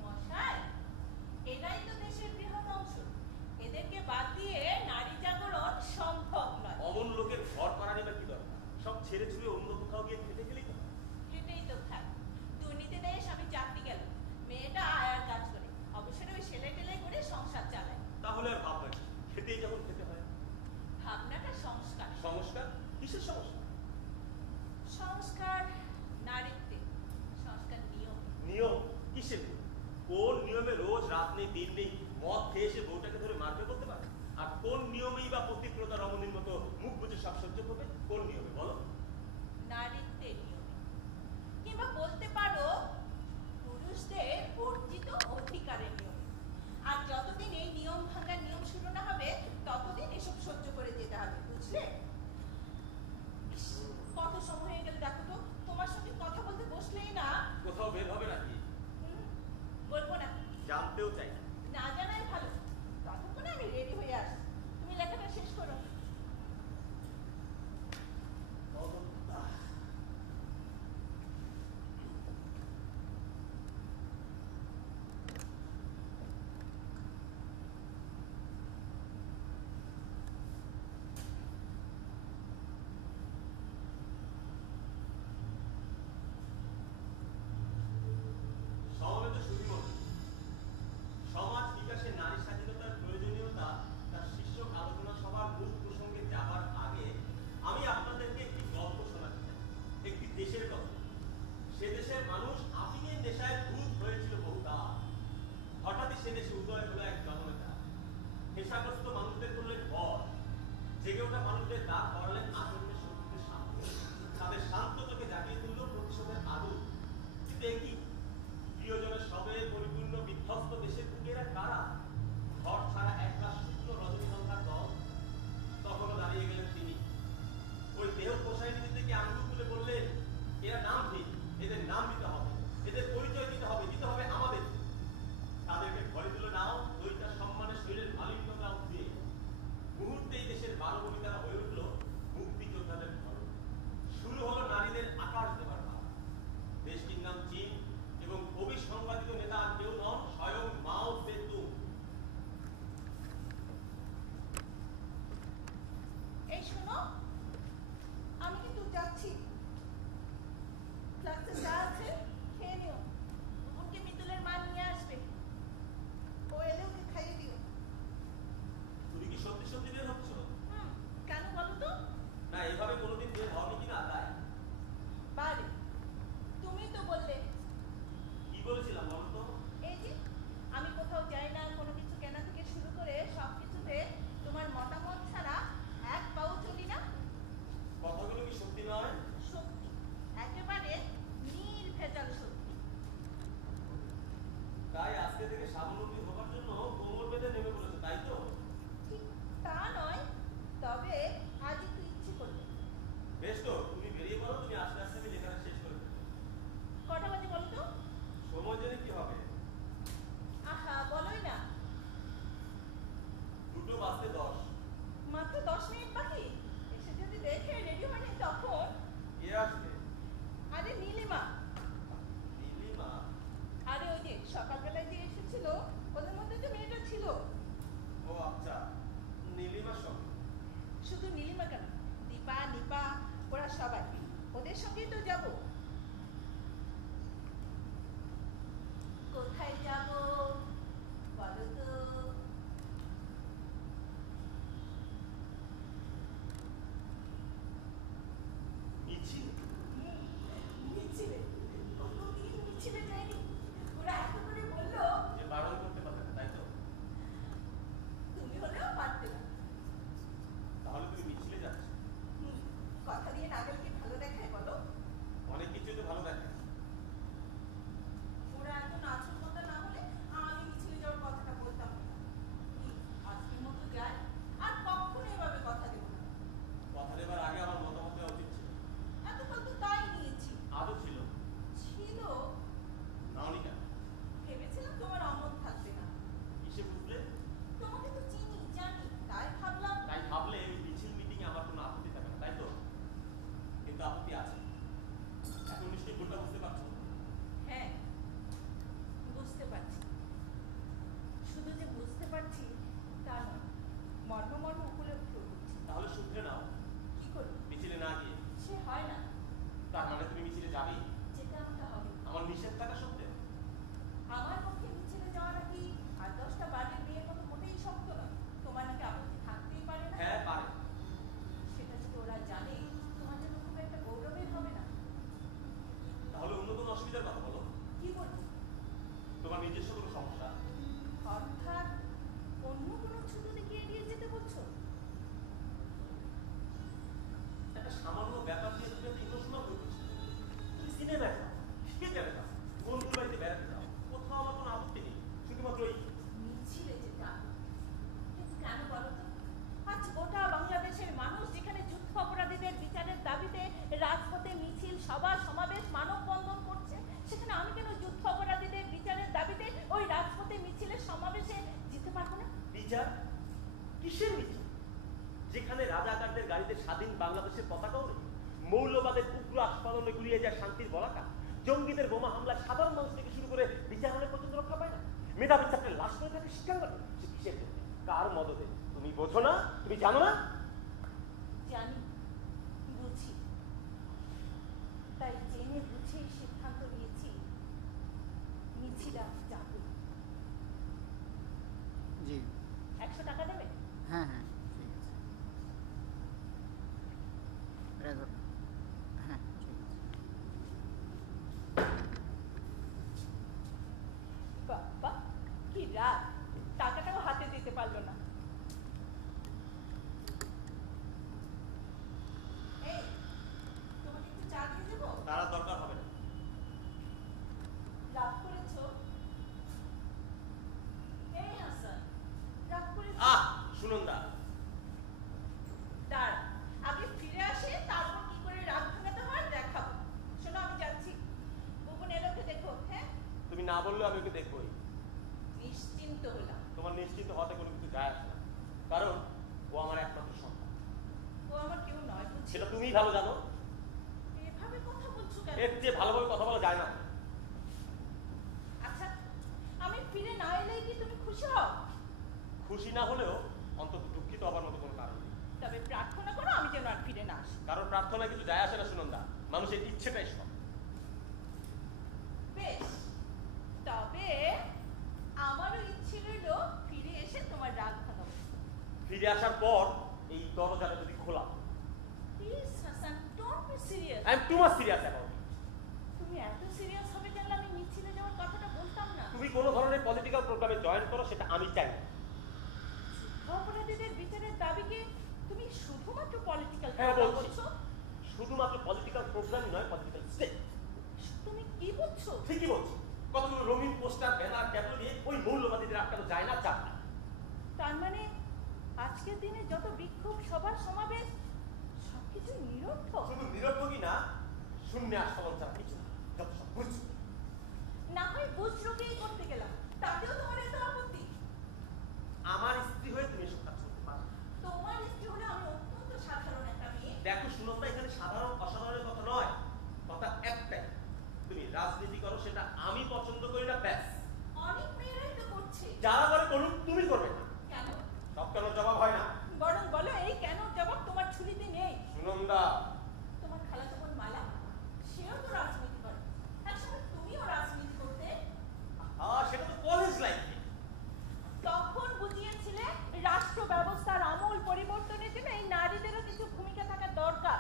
মশাই, এরাই তো দেশের বৃহৎ অংশ। এদেরকে বাদ দিয়ে নারী জাগরণ সম্ভব নয়। অমন লোকের ঘর করার এবার কি দরকার? সব ছেড়ে ছুড়ে অন্য কোথাও গিয়ে খেতে গেলেই তো। হেঁটেই তো থাক। দুর্নীতি দেয় স্বামী চাকরি গেল, মেয়েটা আয়ার কাজ করে, অবসরে ওই সেলাই টেলাই করে সংসার চালায়। তাহলে আর ভাবনা কি? খেতেই যখন খেতে হয়। ভাবনাটা সংস্কার। সংস্কার? কিসের সংস্কার? সংস্কার নারীত্বে, সংস্কার নিয়ম। নিয়ম? কিসের নিয়ম? কোন নিয়মে রোজ রাত নেই দিন নেই মদ খেয়ে এসে বউটাকে ধরে মারবে বলতে পারে? আর কোন নিয়মেই বা পতিব্রতা রমণীর মতো মুখ বুঝে সব সহ্য করবে? কোন নিয়মে বলো? নারীত্বের নিয়মে, কিংবা বলতে পারো পুরুষদের অর্জিত অধিকারের নিয়মে। আর যতদিন এই নিয়ম ভাঙার নিয়ম শুরু না হবে, ততদিন এসব সহ্য করে যেতে হবে, বুঝলে? ইস, কত দর্শকদের দাঁড় করালেন আসরের শত্রুদের সামনে। তাদের শান্ত চোখে জাগিয়ে তুলল প্রতিশোধের আগুন। কিন্তু একই প্রিয়জনের সবে পরিপূর্ণ বিধ্বস্ত দেশের বুকেরা কারা? ঘর ছাড়া একলা শুকনো রজনীগন্ধার দল। তখনও দাঁড়িয়ে গেলেন তিনি। ওই দেহ কোষাইনি থেকে আঙ্গুল তুলে বললেন, এরা নাম দিন, এদের নাম দিতে হবে, এদের পরিচয় দিতে হবে, দিতে হবে আমাদের। তাদেরকে ঘরে তুলে নাও, দইটা সম্মানের শরীরের মালিন্যতা উঠিয়ে। মুহূর্তেই দেশের বারবণিতারা হয়ে উঠল মুক্তিযোদ্ধাদের ঘর। শুরু হলো নারীদের আকাশ দেবার ভাব। দেশটির নাম চীন এবং অবিসংবাদিত নেতা আর কেউ নন, স্বয়ং মাও সেতুং। এই শোনো, আমি কিন্তু যাচ্ছি। ফ্লাক্সে চা আছে, খেয়ে নিও। বুবুনকে মিতুলের মা নিয়ে আসবে, ও এলে ওকে খাইয়ে দিও। তুমি কি সত্যি সত্যি বের হচ্ছ? কেন বলো তো? না এভাবে কোনোদিন বের হওনি কিনা তাই। বারে, তুমি তো বললে। কি বলেছিলাম বলো তো? এই যে আমি কোথাও যাই না, কোনো কিছু কেনা থেকে শুরু করে সবকিছুতে তোমার মতামত ছাড়া এক পাও চলি না। কথাগুলো কি সত্যি নয়? সত্যি, একেবারে নির্ভেজাল সত্যি। তাই আজকে থেকে স্বাবলম্বী হবার জন্য কোমর বেঁধে নেমে পড়েছে, তাই তো? ঠিক তা নয়, তবে আজ একটু ইচ্ছে করবে। বেশ তো, তুমি বেরিয়ে পড়ো, তুমি আস্তে আস্তে আমি লেখাটা শেষ করে দেবো। কটা বাজে বলো তো? সময় জেনে কি হবে? আহা, বলোই না। 2:10 মাত্র 10 মিনিট বাকি। এসে যদি দেখে রেডি হয়নি তখন। কে আসবে? আরে নীলিমা। নীলিমা? আরে ওই যে সকালবেলায় যে এসেছিল, ওদের মধ্যে তো মেয়েটা ছিল। ও আচ্ছা, নীলিমার সঙ্গে। শুধু নীলিমা কেন, দীপা, নিপা, ওরা সবাই। ওদের সঙ্গেই তো যাব। কোথায় যাব বলো তো? মিছিল? মিছিলে। কতদিন মিছিলে যায়নি। ওরা এত করে বললো, যে বারণ করতে পারবে না, তাই তো? তুমি হলেও পারতে না। তাহলে তুমি মিছিলে যাচ্ছ? কথা দিয়ে না গেলে কি ভালো দেখায় বলো? অনেক কিছুই তো ভালো দেখে। ওরা এত নাচুর কথা না হলে আমি মিছিলে যাওয়ার কথাটা বলতাম না। আজকের মতো যাই, আর কখনো এভাবে কথা দেবো না। কথা দেবার আগে আমার মতামত দেওয়া উচিত ছিল। এতকাল তো তাই নিয়েছি। আদৌ ছিল? ছিল। নাওনি কেন? ভেবেছিলাম তোমার অমত থাকবে না। কিসে বুঝলে? তোমাকে তো চিনি, জানি, তাই ভাবলাম। তাই ভাবলে ওই মিছিল মিটিংয়ে আমার কোনো আপত্তি থাকে না, তাই তো? কিন্তু আপত্তি আছে। এখন নিশ্চয়ই ভুলটা বুঝতে পারছো? হ্যাঁ, বুঝতে পারছি। শুধু যে বুঝতে পারছি তা নয়, মর্ম মর্ম উপলব্ধিও করছি। তাহলে শুধরে নাও, কি করবো? মিছিলে না গিয়ে। সে হয় না। তার মানে তুমি মিছিলে যাবেই? যেতে আমাকে হবে। আমার নিষেধ থাকা সত্ত্বেও? আমার পক্ষে মিছিলে যাওয়াটা কি আর 10টা বাড়ির বিয়ের মতো মোটেই শক্ত নয়। তোমার নাকি আপত্তি থাকতেই পারে না? হ্যাঁ পারে। সেটা যদি ওরা জানে, তোমার জন্য খুব একটা গৌরবের হবে না? তাহলে অন্য কোনো অসুবিধার কথা বলো। কি বলবো? তোমার নিজস্ব কোনো সমস্যা? অর্থাৎ অন্য কোনো ছোট দিকে এড়িয়ে যেতে বলছো? একটা সামান্য ব্যাপার নিয়ে তুমি একটা ইমোশনাল হয়ে পড়ছো। তুমি সিনেমা দেখো, থিয়েটারে দেখো, বন্ধুর বাড়িতে বেড়াতে যাও, কোথাও আমার কোনো আপত্তি নেই। শুধুমাত্র ওই মিছিলে যেতে হবে। কিন্তু কেন বলো তো? আজ গোটা বাংলাদেশের মানুষ যেখানে যুদ্ধ অপরাধীদের বিচারের দাবিতে রাজপথে মিছিল, সভা, সমাবেশ, মানববন্ধন করছে, সেখানে আমি কেন যুদ্ধ অপরাধীদের বিচারের দাবিতে ওই রাজপথে মিছিলের সমাবেশে যেতে পারবো না? বিচার? কিসের মিছিল? যেখানে রাজাকারদের গাড়িতে স্বাধীন বাংলাদেশের পতাকাও নেই, মৌলবাদের উগ্র আস্ফালনে গুলিয়ে যায় শান্তির বলাকা, জঙ্গিদের বোমা হামলায় সাধারণ মানুষ থেকে শুরু করে বিচারণের পর্যন্ত রক্ষা পায় না, মেধাবী ছাত্রের লাশ করে থাকে শিক্ষাঙ্গনে। সে কিসের জন্য? কার মদদে? তুমি বোঝো না? তুমি জানো না? জানি, বুঝি। তাই জেনে বুঝেই সিদ্ধান্ত নিয়েছি মিছিলে আমি যাবো। জি 100 টাকা দেবে? হ্যাঁ হ্যাঁ ঠিক আছে রেকর্ড হ্যাঁ ঠিক আছে বাবা, কি রাত! টাকাটাও হাতে দিতে পারলো না। করলেও আমি ওকে দেখবই। নিশ্চিন্ত হলাম। তোমার নিশ্চিন্ত হতে কোনো কিছু যায় আসে না, কারণ ও আমার একমাত্র সন্তান। ও আমার কেউ নয় বুঝি। সেটা তুমিই ভালো জানো। এভাবে কথা বলছো কেন? এর চেয়ে ভালোভাবে কথা বলা যায় না। আচ্ছা, আমি ফিরে না এলেই কি তুমি খুশি হও? খুশি না হলেও অন্তত দুঃখিত হবার মতো কোনো কারণ নেই। তবে প্রার্থনা করো আমি যেন আর ফিরে না আসি। কারণ প্রার্থনায় কিছু যায় আসে না সুনন্দা, মানুষের ইচ্ছেটাই সব। বেশ, তবে আমারও ইচ্ছে রইল ফিরে এসে তোমার রাগ ভাঙাবো। ফিরে আসার পর এই দরজাটা যদি খোলা। Please Hasan, don't be serious. I am too much serious about it. তুমি এত সিরিয়াস হবে জানলে আমি মিছিলে যাওয়ার কথাটা বলতাম না। তুমি কোনো ধরনের পলিটিক্যাল প্রোগ্রামে জয়েন করো, সেটা আমি চাই না। অপরাধীদের বিচারের দাবিকে তুমি শুধুমাত্র পলিটিক্যাল হ্যাঁ প্রোগ্রাম বলছি, বলছো? শুধুমাত্র পলিটিক্যাল প্রোগ্রামই নয়, পলিটিক্যাল স্টেট। তুমি কি বলছো? ঠিকই বলছি। কতগুলো রঙিন পোস্টার, ব্যানার, ট্যাবলো দিয়ে ওই মৌলবাদীদের আটকানো যায় না, চাপ না। তার মানে আজকের দিনে যত বিক্ষোভ সভা সমাবেশ সবকিছু নিরর্থক। শুধু নিরর্থকই না, শূন্য আস্ফলন ছাড়া কিছু না। যত সব বুঝছো। না হয় বুঝলোকেই করতে গেলাম, তাতেও তোমার এত আপত্তি? আমার স্ত্রী হয়ে তুমি এসব কাজ করতে পারো না। তোমার স্ত্রী হলে আমি অত্যন্ত সাধারণ একটা মেয়ে। দেখো সুনন্দা, এখানে সাধারণ অসাধারণের কথা নয়, কথা একটাই, তুমি রাজনীতি করো, সেটা আমি পছন্দ করি না, ব্যাস। অনেক মেয়েরাই তো করছে। যারা করে করুক, তুমি করবে না। কেন? সব কেন জবাব হয় না। বরং বলো এই কেন জবাব তোমার ছুরিতে নেই। সুনন্দা, তোমার খালাতো বোন মালা, সেও তো রাজনীতি করে। একসময় তুমিও রাজনীতি করতে। সেটা তো কলেজ লাইফে। তখন বুঝিয়েছিলে রাষ্ট্র ব্যবস্থার আমূল পরিবর্তনের জন্য এই নারীদেরও কিছু ভূমিকা থাকা দরকার।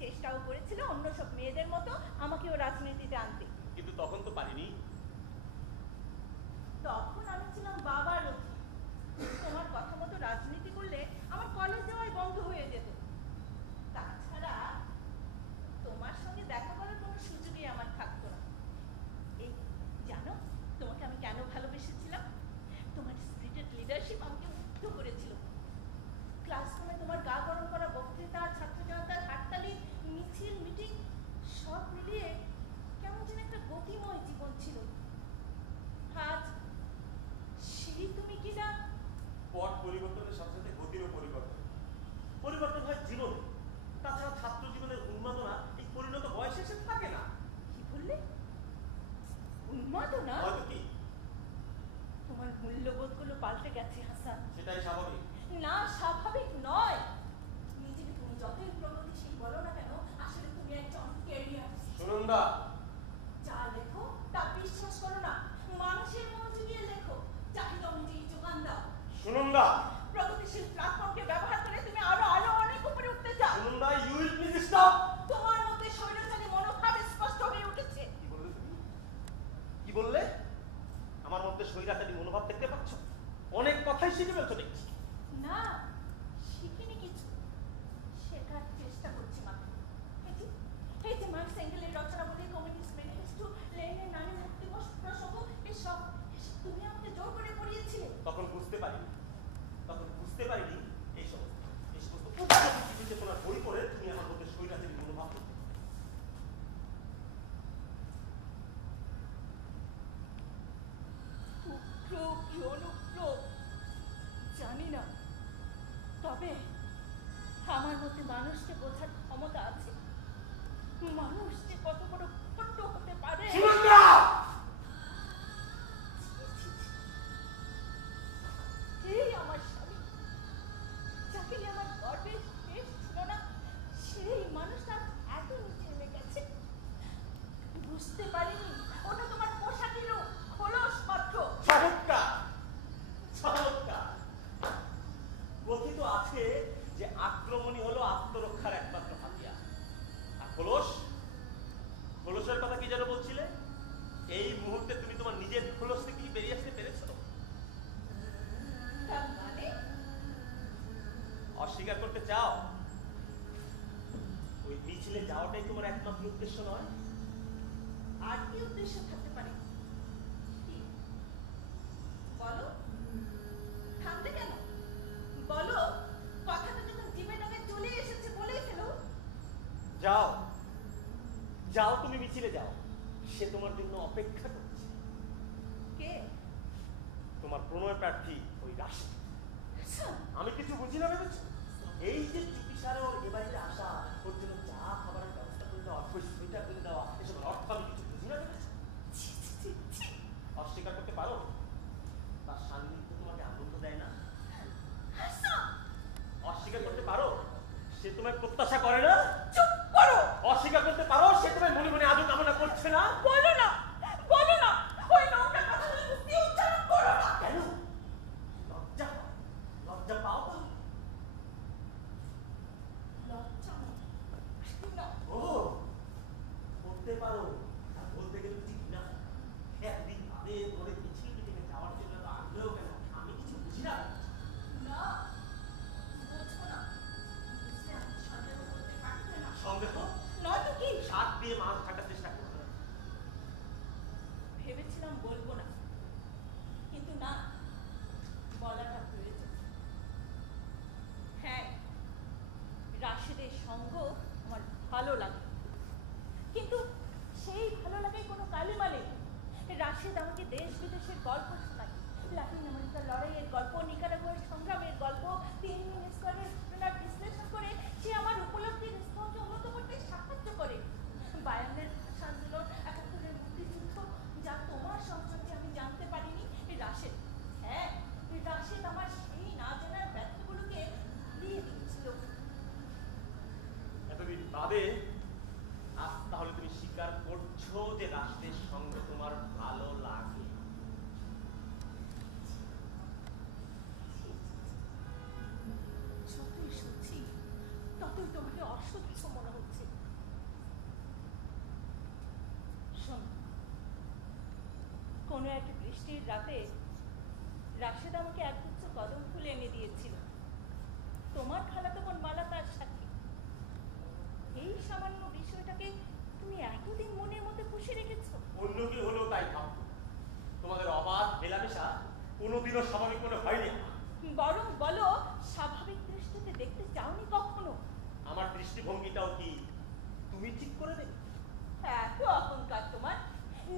চেষ্টাও করেছিল অন্য সব মেয়েদের মতো আমাকেও রাজনীতিতে আনতে। কিন্তু তখন তো পারিনি। তখন আমি ছিলাম বাবার অধীন। তোমার কথা মতো রাজনীতি করলে আমার কলেজ যাওয়াই বন্ধ হয়ে যেত। তাছাড়া তোমার সঙ্গে দেখা করার কোনো সুযোগই আমার থাকতো না। এই জানো তোমাকে আমি কেন ভালোবেসেছিলাম? তোমার স্পিরিটেড লিডারশিপ আমাকে মুগ্ধ করেছিল। ক্লাসরুমে তোমার গা গরম করা বক্তৃতা, ছাত্র জনতার হাততালি, মিছিল, মিটিং সব মিলিয়ে কেমন যেন একটা গতিময় জীবন ছিল। আজ সেই তুমি কিনা পট পরিবর্তনের সাথে সাথে গতিরও পরিবর্তন। পরিবর্তন হয় জীবনে। তাছাড়া ছাত্র জীবনের উন্মাদনা এই পরিণত বয়সে এসে থাকে না। কি বললে? উন্মাদনা? হয়তো কি তোমার মূল্যবোধগুলো পাল্টে গেছে হাসান। সেটাই স্বাভাবিক। না, স্বাভাবিক নয়। নিজেকে তুমি যতই প্রগতিশীল বলো না কেন, আসলে তুমি একজন ক্যারিয়ার। সুনন্দা, যা লেখো তা বিশ্বাস করো না। মানুষের মনোযোগ দিয়ে লেখো, চাহিদা অনুযায়ী যোগান দাও। সুনন্দা, প্রগতিশীল প্ল্যাটফর্মকে ব্যবহার করে তুমি আরো আরো অনেক উপরে উঠতে চাও। Sunanda, you will please stop. তোমার মধ্যে স্বৈরাচারী মনোভাব স্পষ্ট হয়ে উঠেছে। কি বললে তুমি? কি বললে? আমার মধ্যে স্বৈরাচারী মনোভাব দেখতে পাচ্ছ? অনেক কথাই শিখে ফেলছো দেখছি। না, শিখিনি কিছু, শেখার চেষ্টা করছি মাত্র। এই যে মার্কস এঙ্গেলের রচনাবলী, কমিউনিস্ট ম্যানিফেস্টো, লেনিনের নারী মুক্তি প্রসঙ্গ, এসব তুমি আমাকে জোর করে পড়িয়েছিলে। তখন বুঝতে পারিনি এই সমস্ত তোমার বই পড়ে তুমি আমার মধ্যে স্বৈরাচারী মনোভাব করতে। উপদ্রব কি অনুপ্রব জানি না, তবে আমার মধ্যে মানুষকে বোঝার ক্ষমতা আছে। মানুষ যে কত বড় ছোট্ট হতে পারে। সুনন্দা, এই আমার স্বামী, যাকে নিয়ে আমার গর্বের শেষ ছিল না, সেই মানুষটা এত নিচে নেমে গেছে। বুঝতে পারিনি ওটা তোমার পোশাকেরও খোলস মাত্র। চমৎকার, চমৎকার। কথিত আছে যে আক্রমণই হলো আত্মরক্ষার একমাত্র হাতিয়ার। আর খোলসের কথা কি যেন বলছিলে? এই মুহূর্তে তুমি তোমার নিজের খোলস থেকে কি বেরিয়ে আসতে পেরেছো? তার মানে অস্বীকার করতে চাও? ওই মিছিলে যাওয়াটাই তোমার একমাত্র উদ্দেশ্য নয়? আর কি উদ্দেশ্য থাকতে পারে? কি বলো, থামলে কেন? বলো, কথাটা যখন জিভে নামে চলে এসেছে বলেই ফেলো। যাও, যাও, তুমি মিছিলে যাও, সে তোমার জন্য অপেক্ষা করছে। তোমার প্রণয় প্রার্থী ওই রাশি। আমি কিছু বুঝি না ভেবেছো? এই যে চুপিসারে ওর এ বাড়িতে আসা, ওর জন্য চা খাবারের ব্যবস্থা করে দেওয়া, ওই সুইটার কিনে দেওয়া, এসব অর্থ আমি কিছু বুঝি না ভেবেছো? অস্বীকার করতে পারো তার সান্নিধ্য তোমাকে আনন্দ দেয় না? অস্বীকার করতে পারো সে তোমায় প্রত্যাশা করে না? চুপ করো। অস্বীকার করতে পারো সে তোমায় মনে মনে আদৌ কামনা করছে না? বলো না, বলো না, ওই নোংরা কথাগুলো মুখে উচ্চারণ করো না। কেন? লজ্জা পাও? লজ্জা পাও তো? লজ্জা না। ও বলতে পারো, আর বলতে গেলে ঠিক না। একদিন বাদে ধরে পিছিয়ে পিছিয়ে যাওয়ার জন্য তো আগ্রহ কেন? আমি কিছু বুঝি না। না, বোঝো না। বুঝলে আমি সন্দেহ করতে পারবে না। সন্দেহ নয়তো কি? শাক দিয়ে মাছ ঢাকার চেষ্টা করো। ভেবেছিলাম বলবো না, কিন্তু না, বলাটা প্রয়োজন। হ্যাঁ, রাশেদের সঙ্গ আমার ভালো লাগে, কিন্তু সেই ভালো লাগায় কোনো কালিমা নেই। রাশেদ আমাকে দেশ বিদেশের গল্প শোনায়, লাতিন আমেরিকার লড়াইয়ের গল্প, নিকারাগুয়ার সংগ্রামের গল্প, তিনমিন স্কোয়ারের ঘটনার বিশ্লেষণ করে সে আমার উপলব্ধির স্তরকে উন্নত করতে সাহায্য করে। বায়ান্নের ভাষা আন্দোলন, ৭১-এর মুক্তিযুদ্ধ, যা তোমার সম্পর্কে আমি জানতে পারিনি, রাশেদ, হ্যাঁ, রাশেদ আমার সেই না জানার ব্যর্থগুলোকে দিয়ে দিয়েছিল। এতদিন বাদে আজ তাহলে তুমি স্বীকার করছো যে রাষ্ট্রের সঙ্গে তোমার ভালো লাগে? যতই শুনছি ততই তোমাকে অসহ্য মনে হচ্ছে। শোন, কোনো এক বৃষ্টির রাতে রাশেদ আমাকে একগুচ্ছ কদম ফুল এনে দিয়েছিল। তোমার খালাতো বোন মালা তার সাথে। এই সামান্য বিষয়টাকে তুমি এতদিন মনের মধ্যে পুষে রেখেছো। অন্য কি হলো তাই ভাবতো। তোমাদের অবাধ মেলামেশা কোনোদিনও স্বাভাবিক মনে হয়নি আমার। বরং বলো, স্বাভাবিক দৃষ্টিতে দেখতে চাওনি কখনো? আমার দৃষ্টিভঙ্গিটাও কি তুমি ঠিক করে দেবে? এত অহংকার তোমার,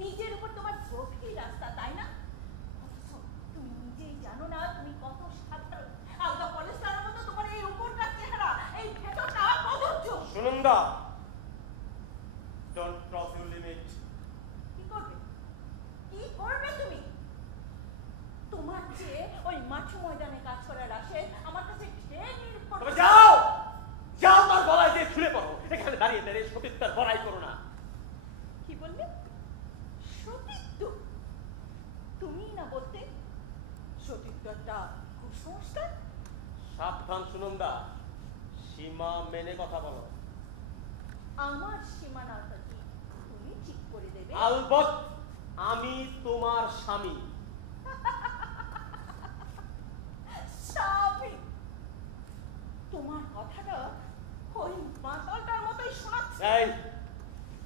নিজের উপর তোমার গভীর আস্থা, তাই না? অথচ তুমি নিজেই জানো না তুমি কত সাধারণ। আলগা পলিস্টারের মতো তোমার এই উপরকার চেহারা, এই ভেতরটা কদর্য। Sunanda, don't cross your limit. কি করবে? কি করবে তুমি? তোমার যে ওই মাঠ ময়দানে কাজ করা রাশেদ আমার কাছে ঢের নির্ভর। তবে যাও, যাও তার গলায় দিয়ে ছুঁড়ে পড়ো। এখানে দাঁড়িয়ে দাঁড়িয়ে সতীত্বের বড়াই করো না। কি বললে? সতীত্ব? তুমি না বলতে সতীত্ব একটা কুসংস্কার? সাবধান সুনন্দা, সীমা মেনে কথা বলো। আমার সীমানাটা কি তুমি ঠিক করে দেবে? আলবত আমি তোমার স্বামী। স্বামী? তোমার কথাটা ওই মাতালটার মতোই শোনাচ্ছে। এই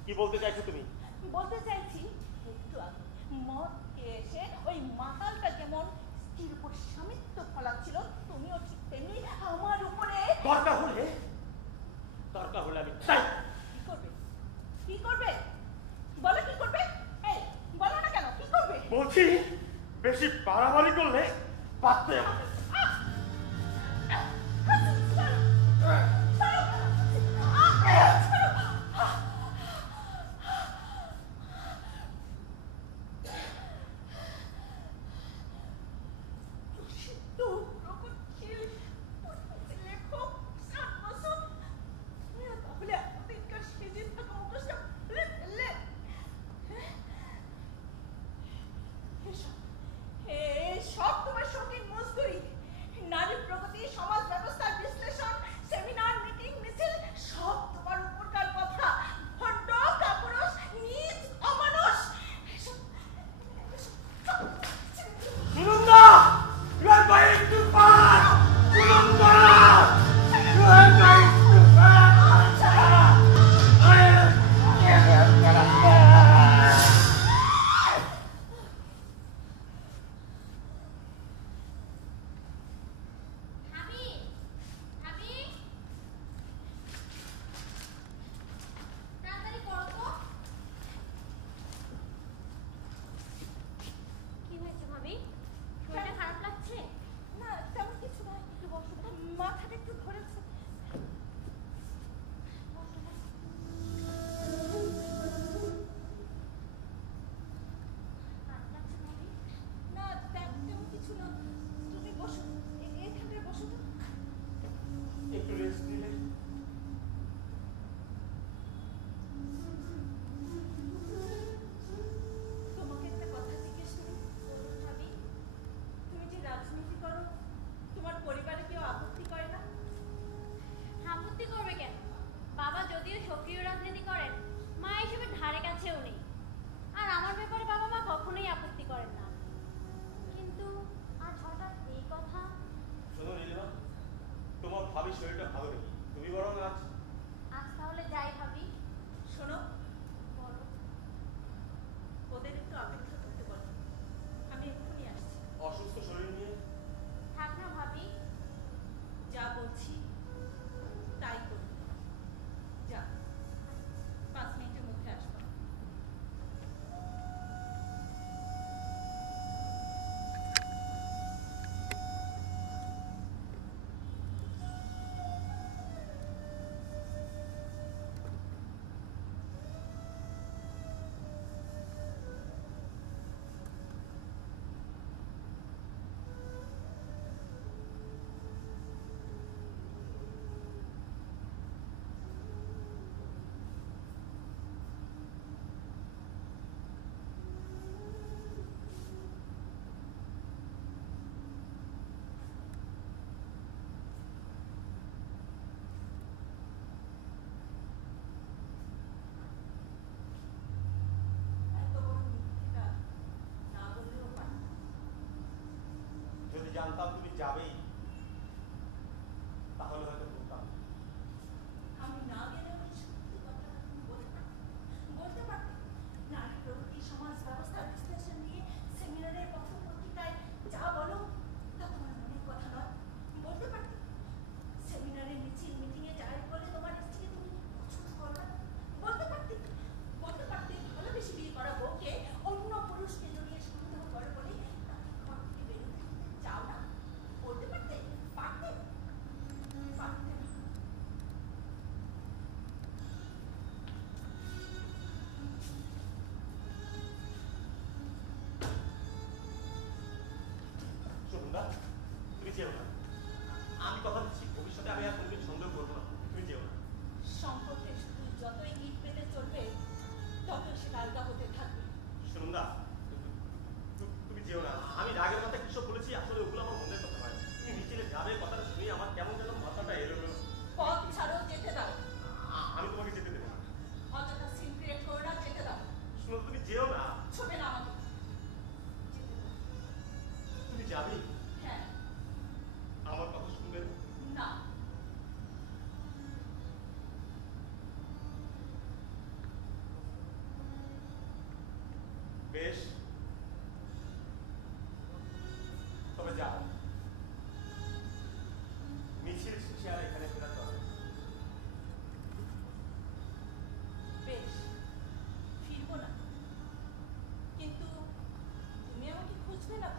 কি বলতে চাইছো তুমি? বলতে চাইছি, একটু আগে মদ খেয়ে এসে ওই মাতালটা যেমন স্ত্রীর উপর স্বামিত্ব ফলাচ্ছিল, তুমিও ঠিক তেমনি আমার উপরে। দরকার হলে আমি তাই। কি করবে? কি করবে? বলো কি করবে? এই বলো না কেন, কি করবে? বলছি বেশি বাড়াবাড়ি করলে পারতে আমাকে। সব তোমার শৌখিন মজদুরি। যাবেই, তাহলে হয়তো বলতাম। আমি না গেলেও এই সত্যি কথাটা তুমি বলতে পারতে। নারী প্রগতি সমাজ ব্যবস্থার বিশ্লেষণ নিয়ে সেমিনারের প্রথম পত্রিকায় যা বলো তা তোমার মনের কথা নয়, বলতে পারতে। সেমিনারে মিছিল মিটিংয়ে যাই বলে তোমার স্ত্রীকে তুমি পছন্দ করো না, বলতে পারতে। ভালোবেসে বিয়ে করা বউকে অন্য পুরুষকে জড়িয়ে সন্দেহ করে বলে তাকে ঘর থেকে বেরোতে দিতে চাও না, বলতে পারতে। পারতে না। সন্ধ্যা, তুমি যেও না। আমি কথা দিচ্ছি, ভবিষ্যতে আমি আর কোনোদিন সন্দেহ করবো না। তুমি যেও না। সম্পর্কে শুধু যতই ইট পেতে চলবে ততই সেটা আলগা হতে থাকবে। সন্ধ্যা, তুমি যেও না। আমি রাগের মাথায় কিসব বলেছি, আসলে ওগুলো আমার মনের কথা হয়। তুমি মিছিলে যাবে, কথাটা শুনে আমার কেমন যেন মাথাটা এলো। পথ ছাড়ো, যেতে দাও। আমি তোমাকে যেতে দেবো না। অযথা সিন ক্রিয়েট করো না, যেতে দাও। শুনো, তুমি যেও না। ছোটে না আমাকে, যেতে দাও। তুমি যাবে? হ্যাঁ। আমার কথা শুনবে না। বেশ, তবে যাও। মিছিল শেষে আর এখানে ফেরাতে হবে। বেশ, ফিরবো না, কিন্তু তুমি আমাকে খুঁজবে না।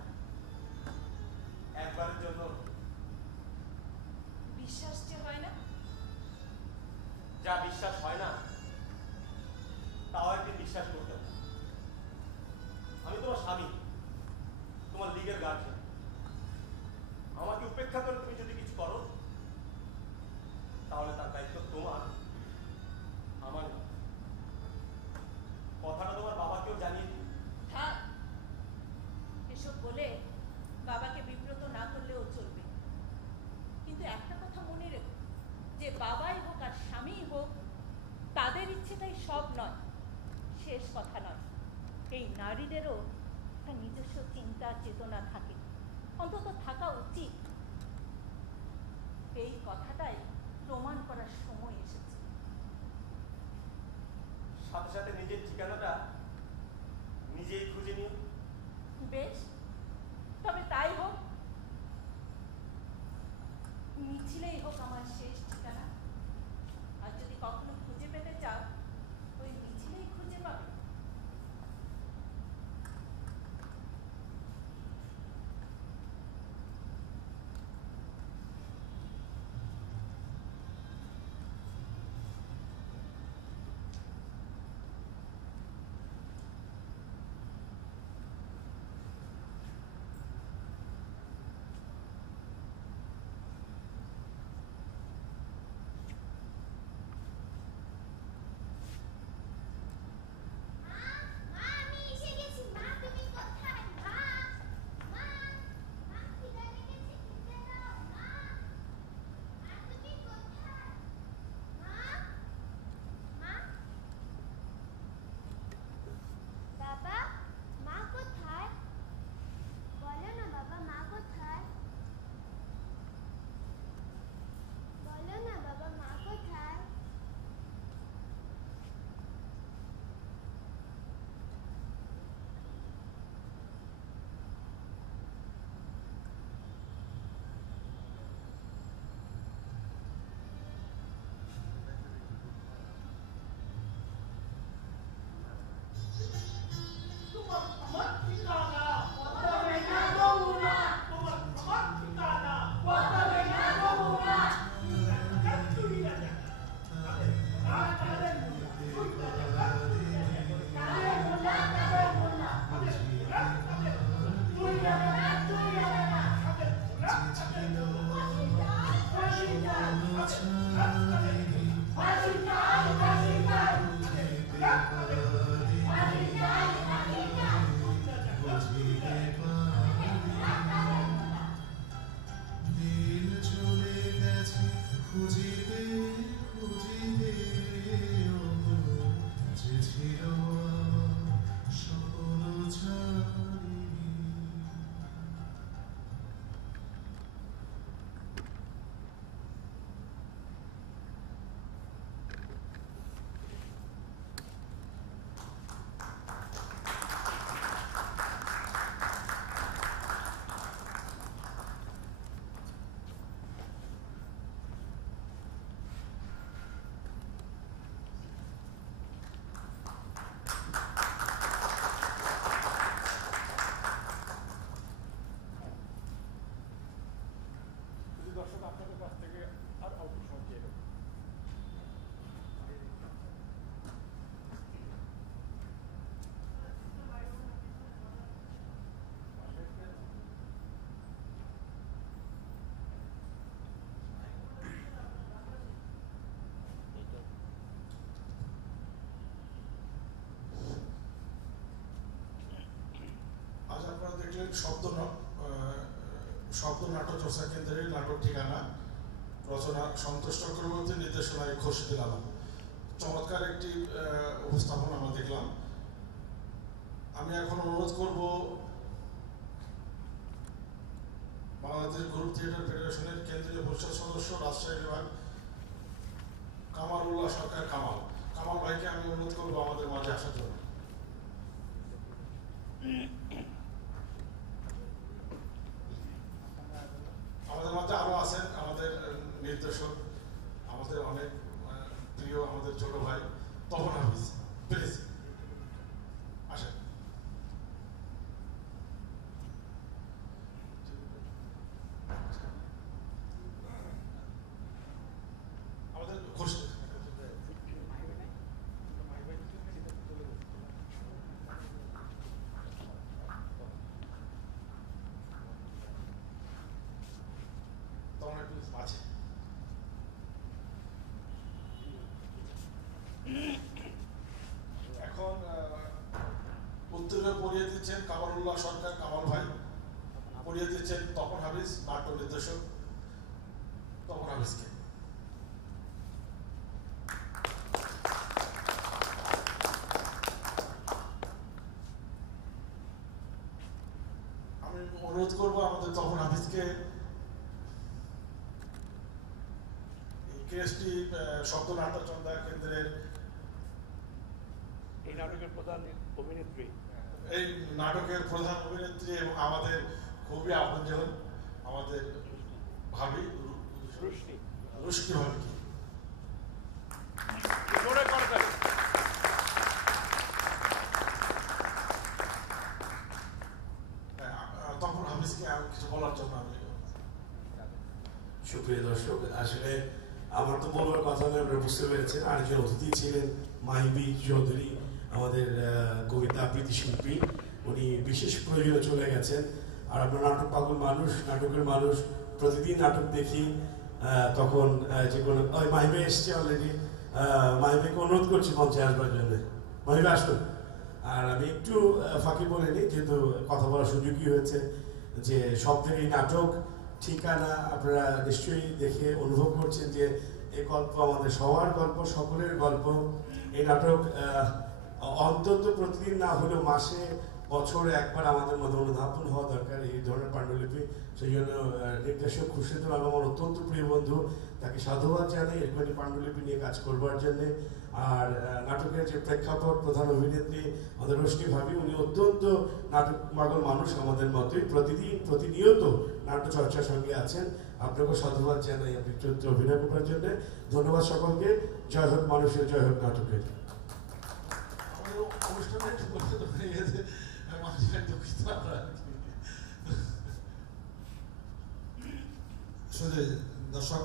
একবারের জন্য বিশ্বাস যে হয় না। যা বিশ্বাস হয় না তাও একদিন বিশ্বাস করতে হবে। আমি তোমার স্বামী, তোমার লিগের গার্জিয়ান। আমাকে উপেক্ষা করে তুমি যদি কিছু করো তাহলে তার দায়িত্ব তোমার, আমার না। কথাটা তোমার বাবাকেও জানিয়ে দিই। থাক, এসব বলে বাবাকে বিব্রত না করলেও চলবে, কিন্তু একটা কথা মনে রেখো, যে বাবাই হোক আর স্বামীই হোক, তাদের ইচ্ছেটাই সব নয়, শেষ কথা নয়। এই নারীদেরও একটা নিজস্ব চিন্তা চেতনা থাকে, অন্তত থাকা উচিত। এই কথাটাই প্রমাণ করার সময় এসেছে। সাথে সাথে নিজের ঠিকানাটা নিজেই খুঁজে নিও। বেশ, তবে তাই হোক। মিছিলেই হোক আমার শেষ ঠিকানা। আর যদি কখনো খুঁজে পেতে চাও, ওই মিছিলেই খুঁজে পাবে। শব্দ নাট্য চর্চা কেন্দ্রের নাটক ঠিকানা, রচনা সন্তোষ চক্রবর্তী, নির্দেশনায় খোরশেদুল আলম। চমৎকার একটি উপস্থাপনা আমরা দেখলাম। আমি এখন অনুরোধ করব বাংলাদেশ গ্রুপ থিয়েটার ফেডারেশনের কেন্দ্রীয় পরিষদ সদস্য, রাজশাহী বিভাগ, কামালউল্লাহ সরকার কামাল ভাইকে আমি অনুরোধ করবো আমাদের মাঝে আসার জন্য। আমাদের মাঝে আরো আছেন আমাদের নির্দেশক, আমাদের অনেক প্রিয়, আমাদের ছোট ভাই তপন হাফিজ, প্লিজ আসেন। আমাদের খুশি আছে। এখন উত্তরে পড়িয়ে দিচ্ছেন কামালউল্লাহ সরকার কামাল ভাই, পড়িয়ে দিচ্ছেন তপন হাফিজ, নাট্য নির্দেশক তপন হাফিজকে। আমি অনুরোধ করবো আমাদের তপন হাফিজকে কেএসটি শব্দ নাট্য চর্চা কেন্দ্রের এই নাটকের প্রধান অভিনেত্রী, এই নাটকের প্রধান অভিনেত্রী এবং আমাদের খুবই আপনজন, আমাদের ভাবি রুষ্টি ভাবি কি তখন হাফিজকে কিছু বলার জন্য আমি। সুপ্রিয় দর্শক, আসলে আমার তো বলার কথা নয়, আপনারা বুঝতে পেরেছেন। আরেকজন অতিথি ছিলেন মাহিবী চৌধুরী, আমাদের কবিতা আবৃত্তি শিল্পী। উনি বিশেষ প্রয়োজনে চলে গেছেন। আর আমরা নাটক পাগল মানুষ, নাটকের মানুষ, প্রতিদিন নাটক দেখি। তখন যে কোনো ওই মাহিবী এসছে অলরেডি, মাহিবীকে অনুরোধ করছি মঞ্চে আসবার জন্য। মাহিবী আসুন। আর আমি একটু ফাঁকি বলে নিই, যেহেতু কথা বলার সুযোগই হয়েছে, যে শব্দের এই নাটক ঠিকানা আপনারা নিশ্চয়ই দেখে অনুভব করছেন যে এই গল্প আমাদের সবার গল্প, সকলের গল্প। এই নাটক অন্তত প্রতিদিন না হলেও মাসে বছরে একবার আমাদের মধ্যে অনুধাবন হওয়া দরকার এই ধরনের পাণ্ডুলিপি। সেই জন্য নির্দেশক খোরশেদুল আলম আমার অত্যন্ত প্রিয় বন্ধু, তাকে সাধুবাদ জানাই এরকম পাণ্ডুলিপি নিয়ে কাজ করবার জন্যে। আর নাটকের যে প্রেক্ষাপট, প্রধান অভিনেত্রী আমাদের রোশনি ভাবি, উনি অত্যন্ত নাটক পাগল মানুষ, আমাদের মতোই প্রতিদিন প্রতিনিয়ত নাট্য চর্চার সঙ্গে আছেন। আপনাকে সাধুবাদ জানাই আপনি চরিত্রে অভিনয় করার জন্য। ধন্যবাদ সকলকে। জয় হোক মানুষের, জয় হোক নাটকের। অনুষ্ঠানে একটু বলতে হয়ে গেছে, শুধু দর্শক,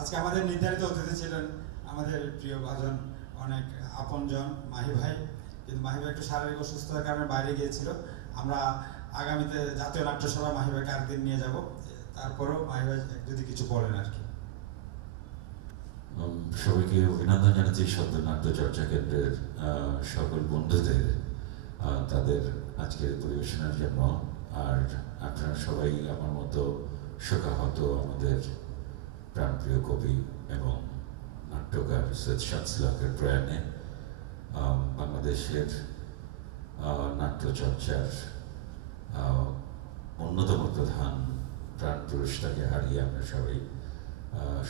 আজকে আমাদের নির্ধারিত অতিথি ছিলেন আমাদের প্রিয় ভাজন, অনেক আপনজন মাহি ভাই। কিন্তু মাহি ভাই একটু শারীরিক অসুস্থতার কারণে বাইরে গিয়েছিল। আমরা আগামীতে জাতীয় নাট্যসভা মাহি ভাইকে আরেকদিন নিয়ে যাব। তারপরেও মাহি ভাই যদি কিছু বলেন আর কি। সবাইকে অভিনন্দন জানাচ্ছি শব্দ নাট্য চর্চা কেন্দ্রের সকল বন্ধুদের তাদের আজকের পরিবেশনার জন্য। আর আপনারা সবাই আমার মতো শোকাহত আমাদের প্রাণপ্রিয় কবি এবং নাট্যকার সৈয়দ শামসুল-হকের প্রয়াণে। বাংলাদেশের নাট্যচর্চার অন্যতম প্রধান প্রাণ পুরুষটাকে হারিয়ে আমরা সবাই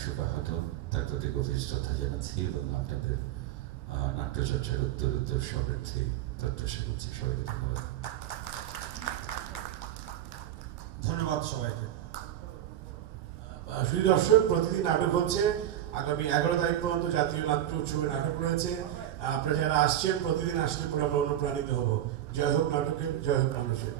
শোকাহত। তার প্রতি গভীর শ্রদ্ধা জানাচ্ছি এবং আপনাদের নাট্যচর্চার উত্তর সমৃদ্ধি প্রত্যাশা করছি। সবাইকে ধন্যবাদ। ধন্যবাদ সবাইকে। শুধু দর্শক, প্রতিদিন নাটক হচ্ছে। আগামী 11 তারিখ পর্যন্ত জাতীয় নাট্য উৎসবে নাটক রয়েছে। আপনারা যারা আসছেন প্রতিদিন আসলে পরে আমরা অনুপ্রাণিত হব। জয় হোক নাটকের, জয় হোক মানুষের।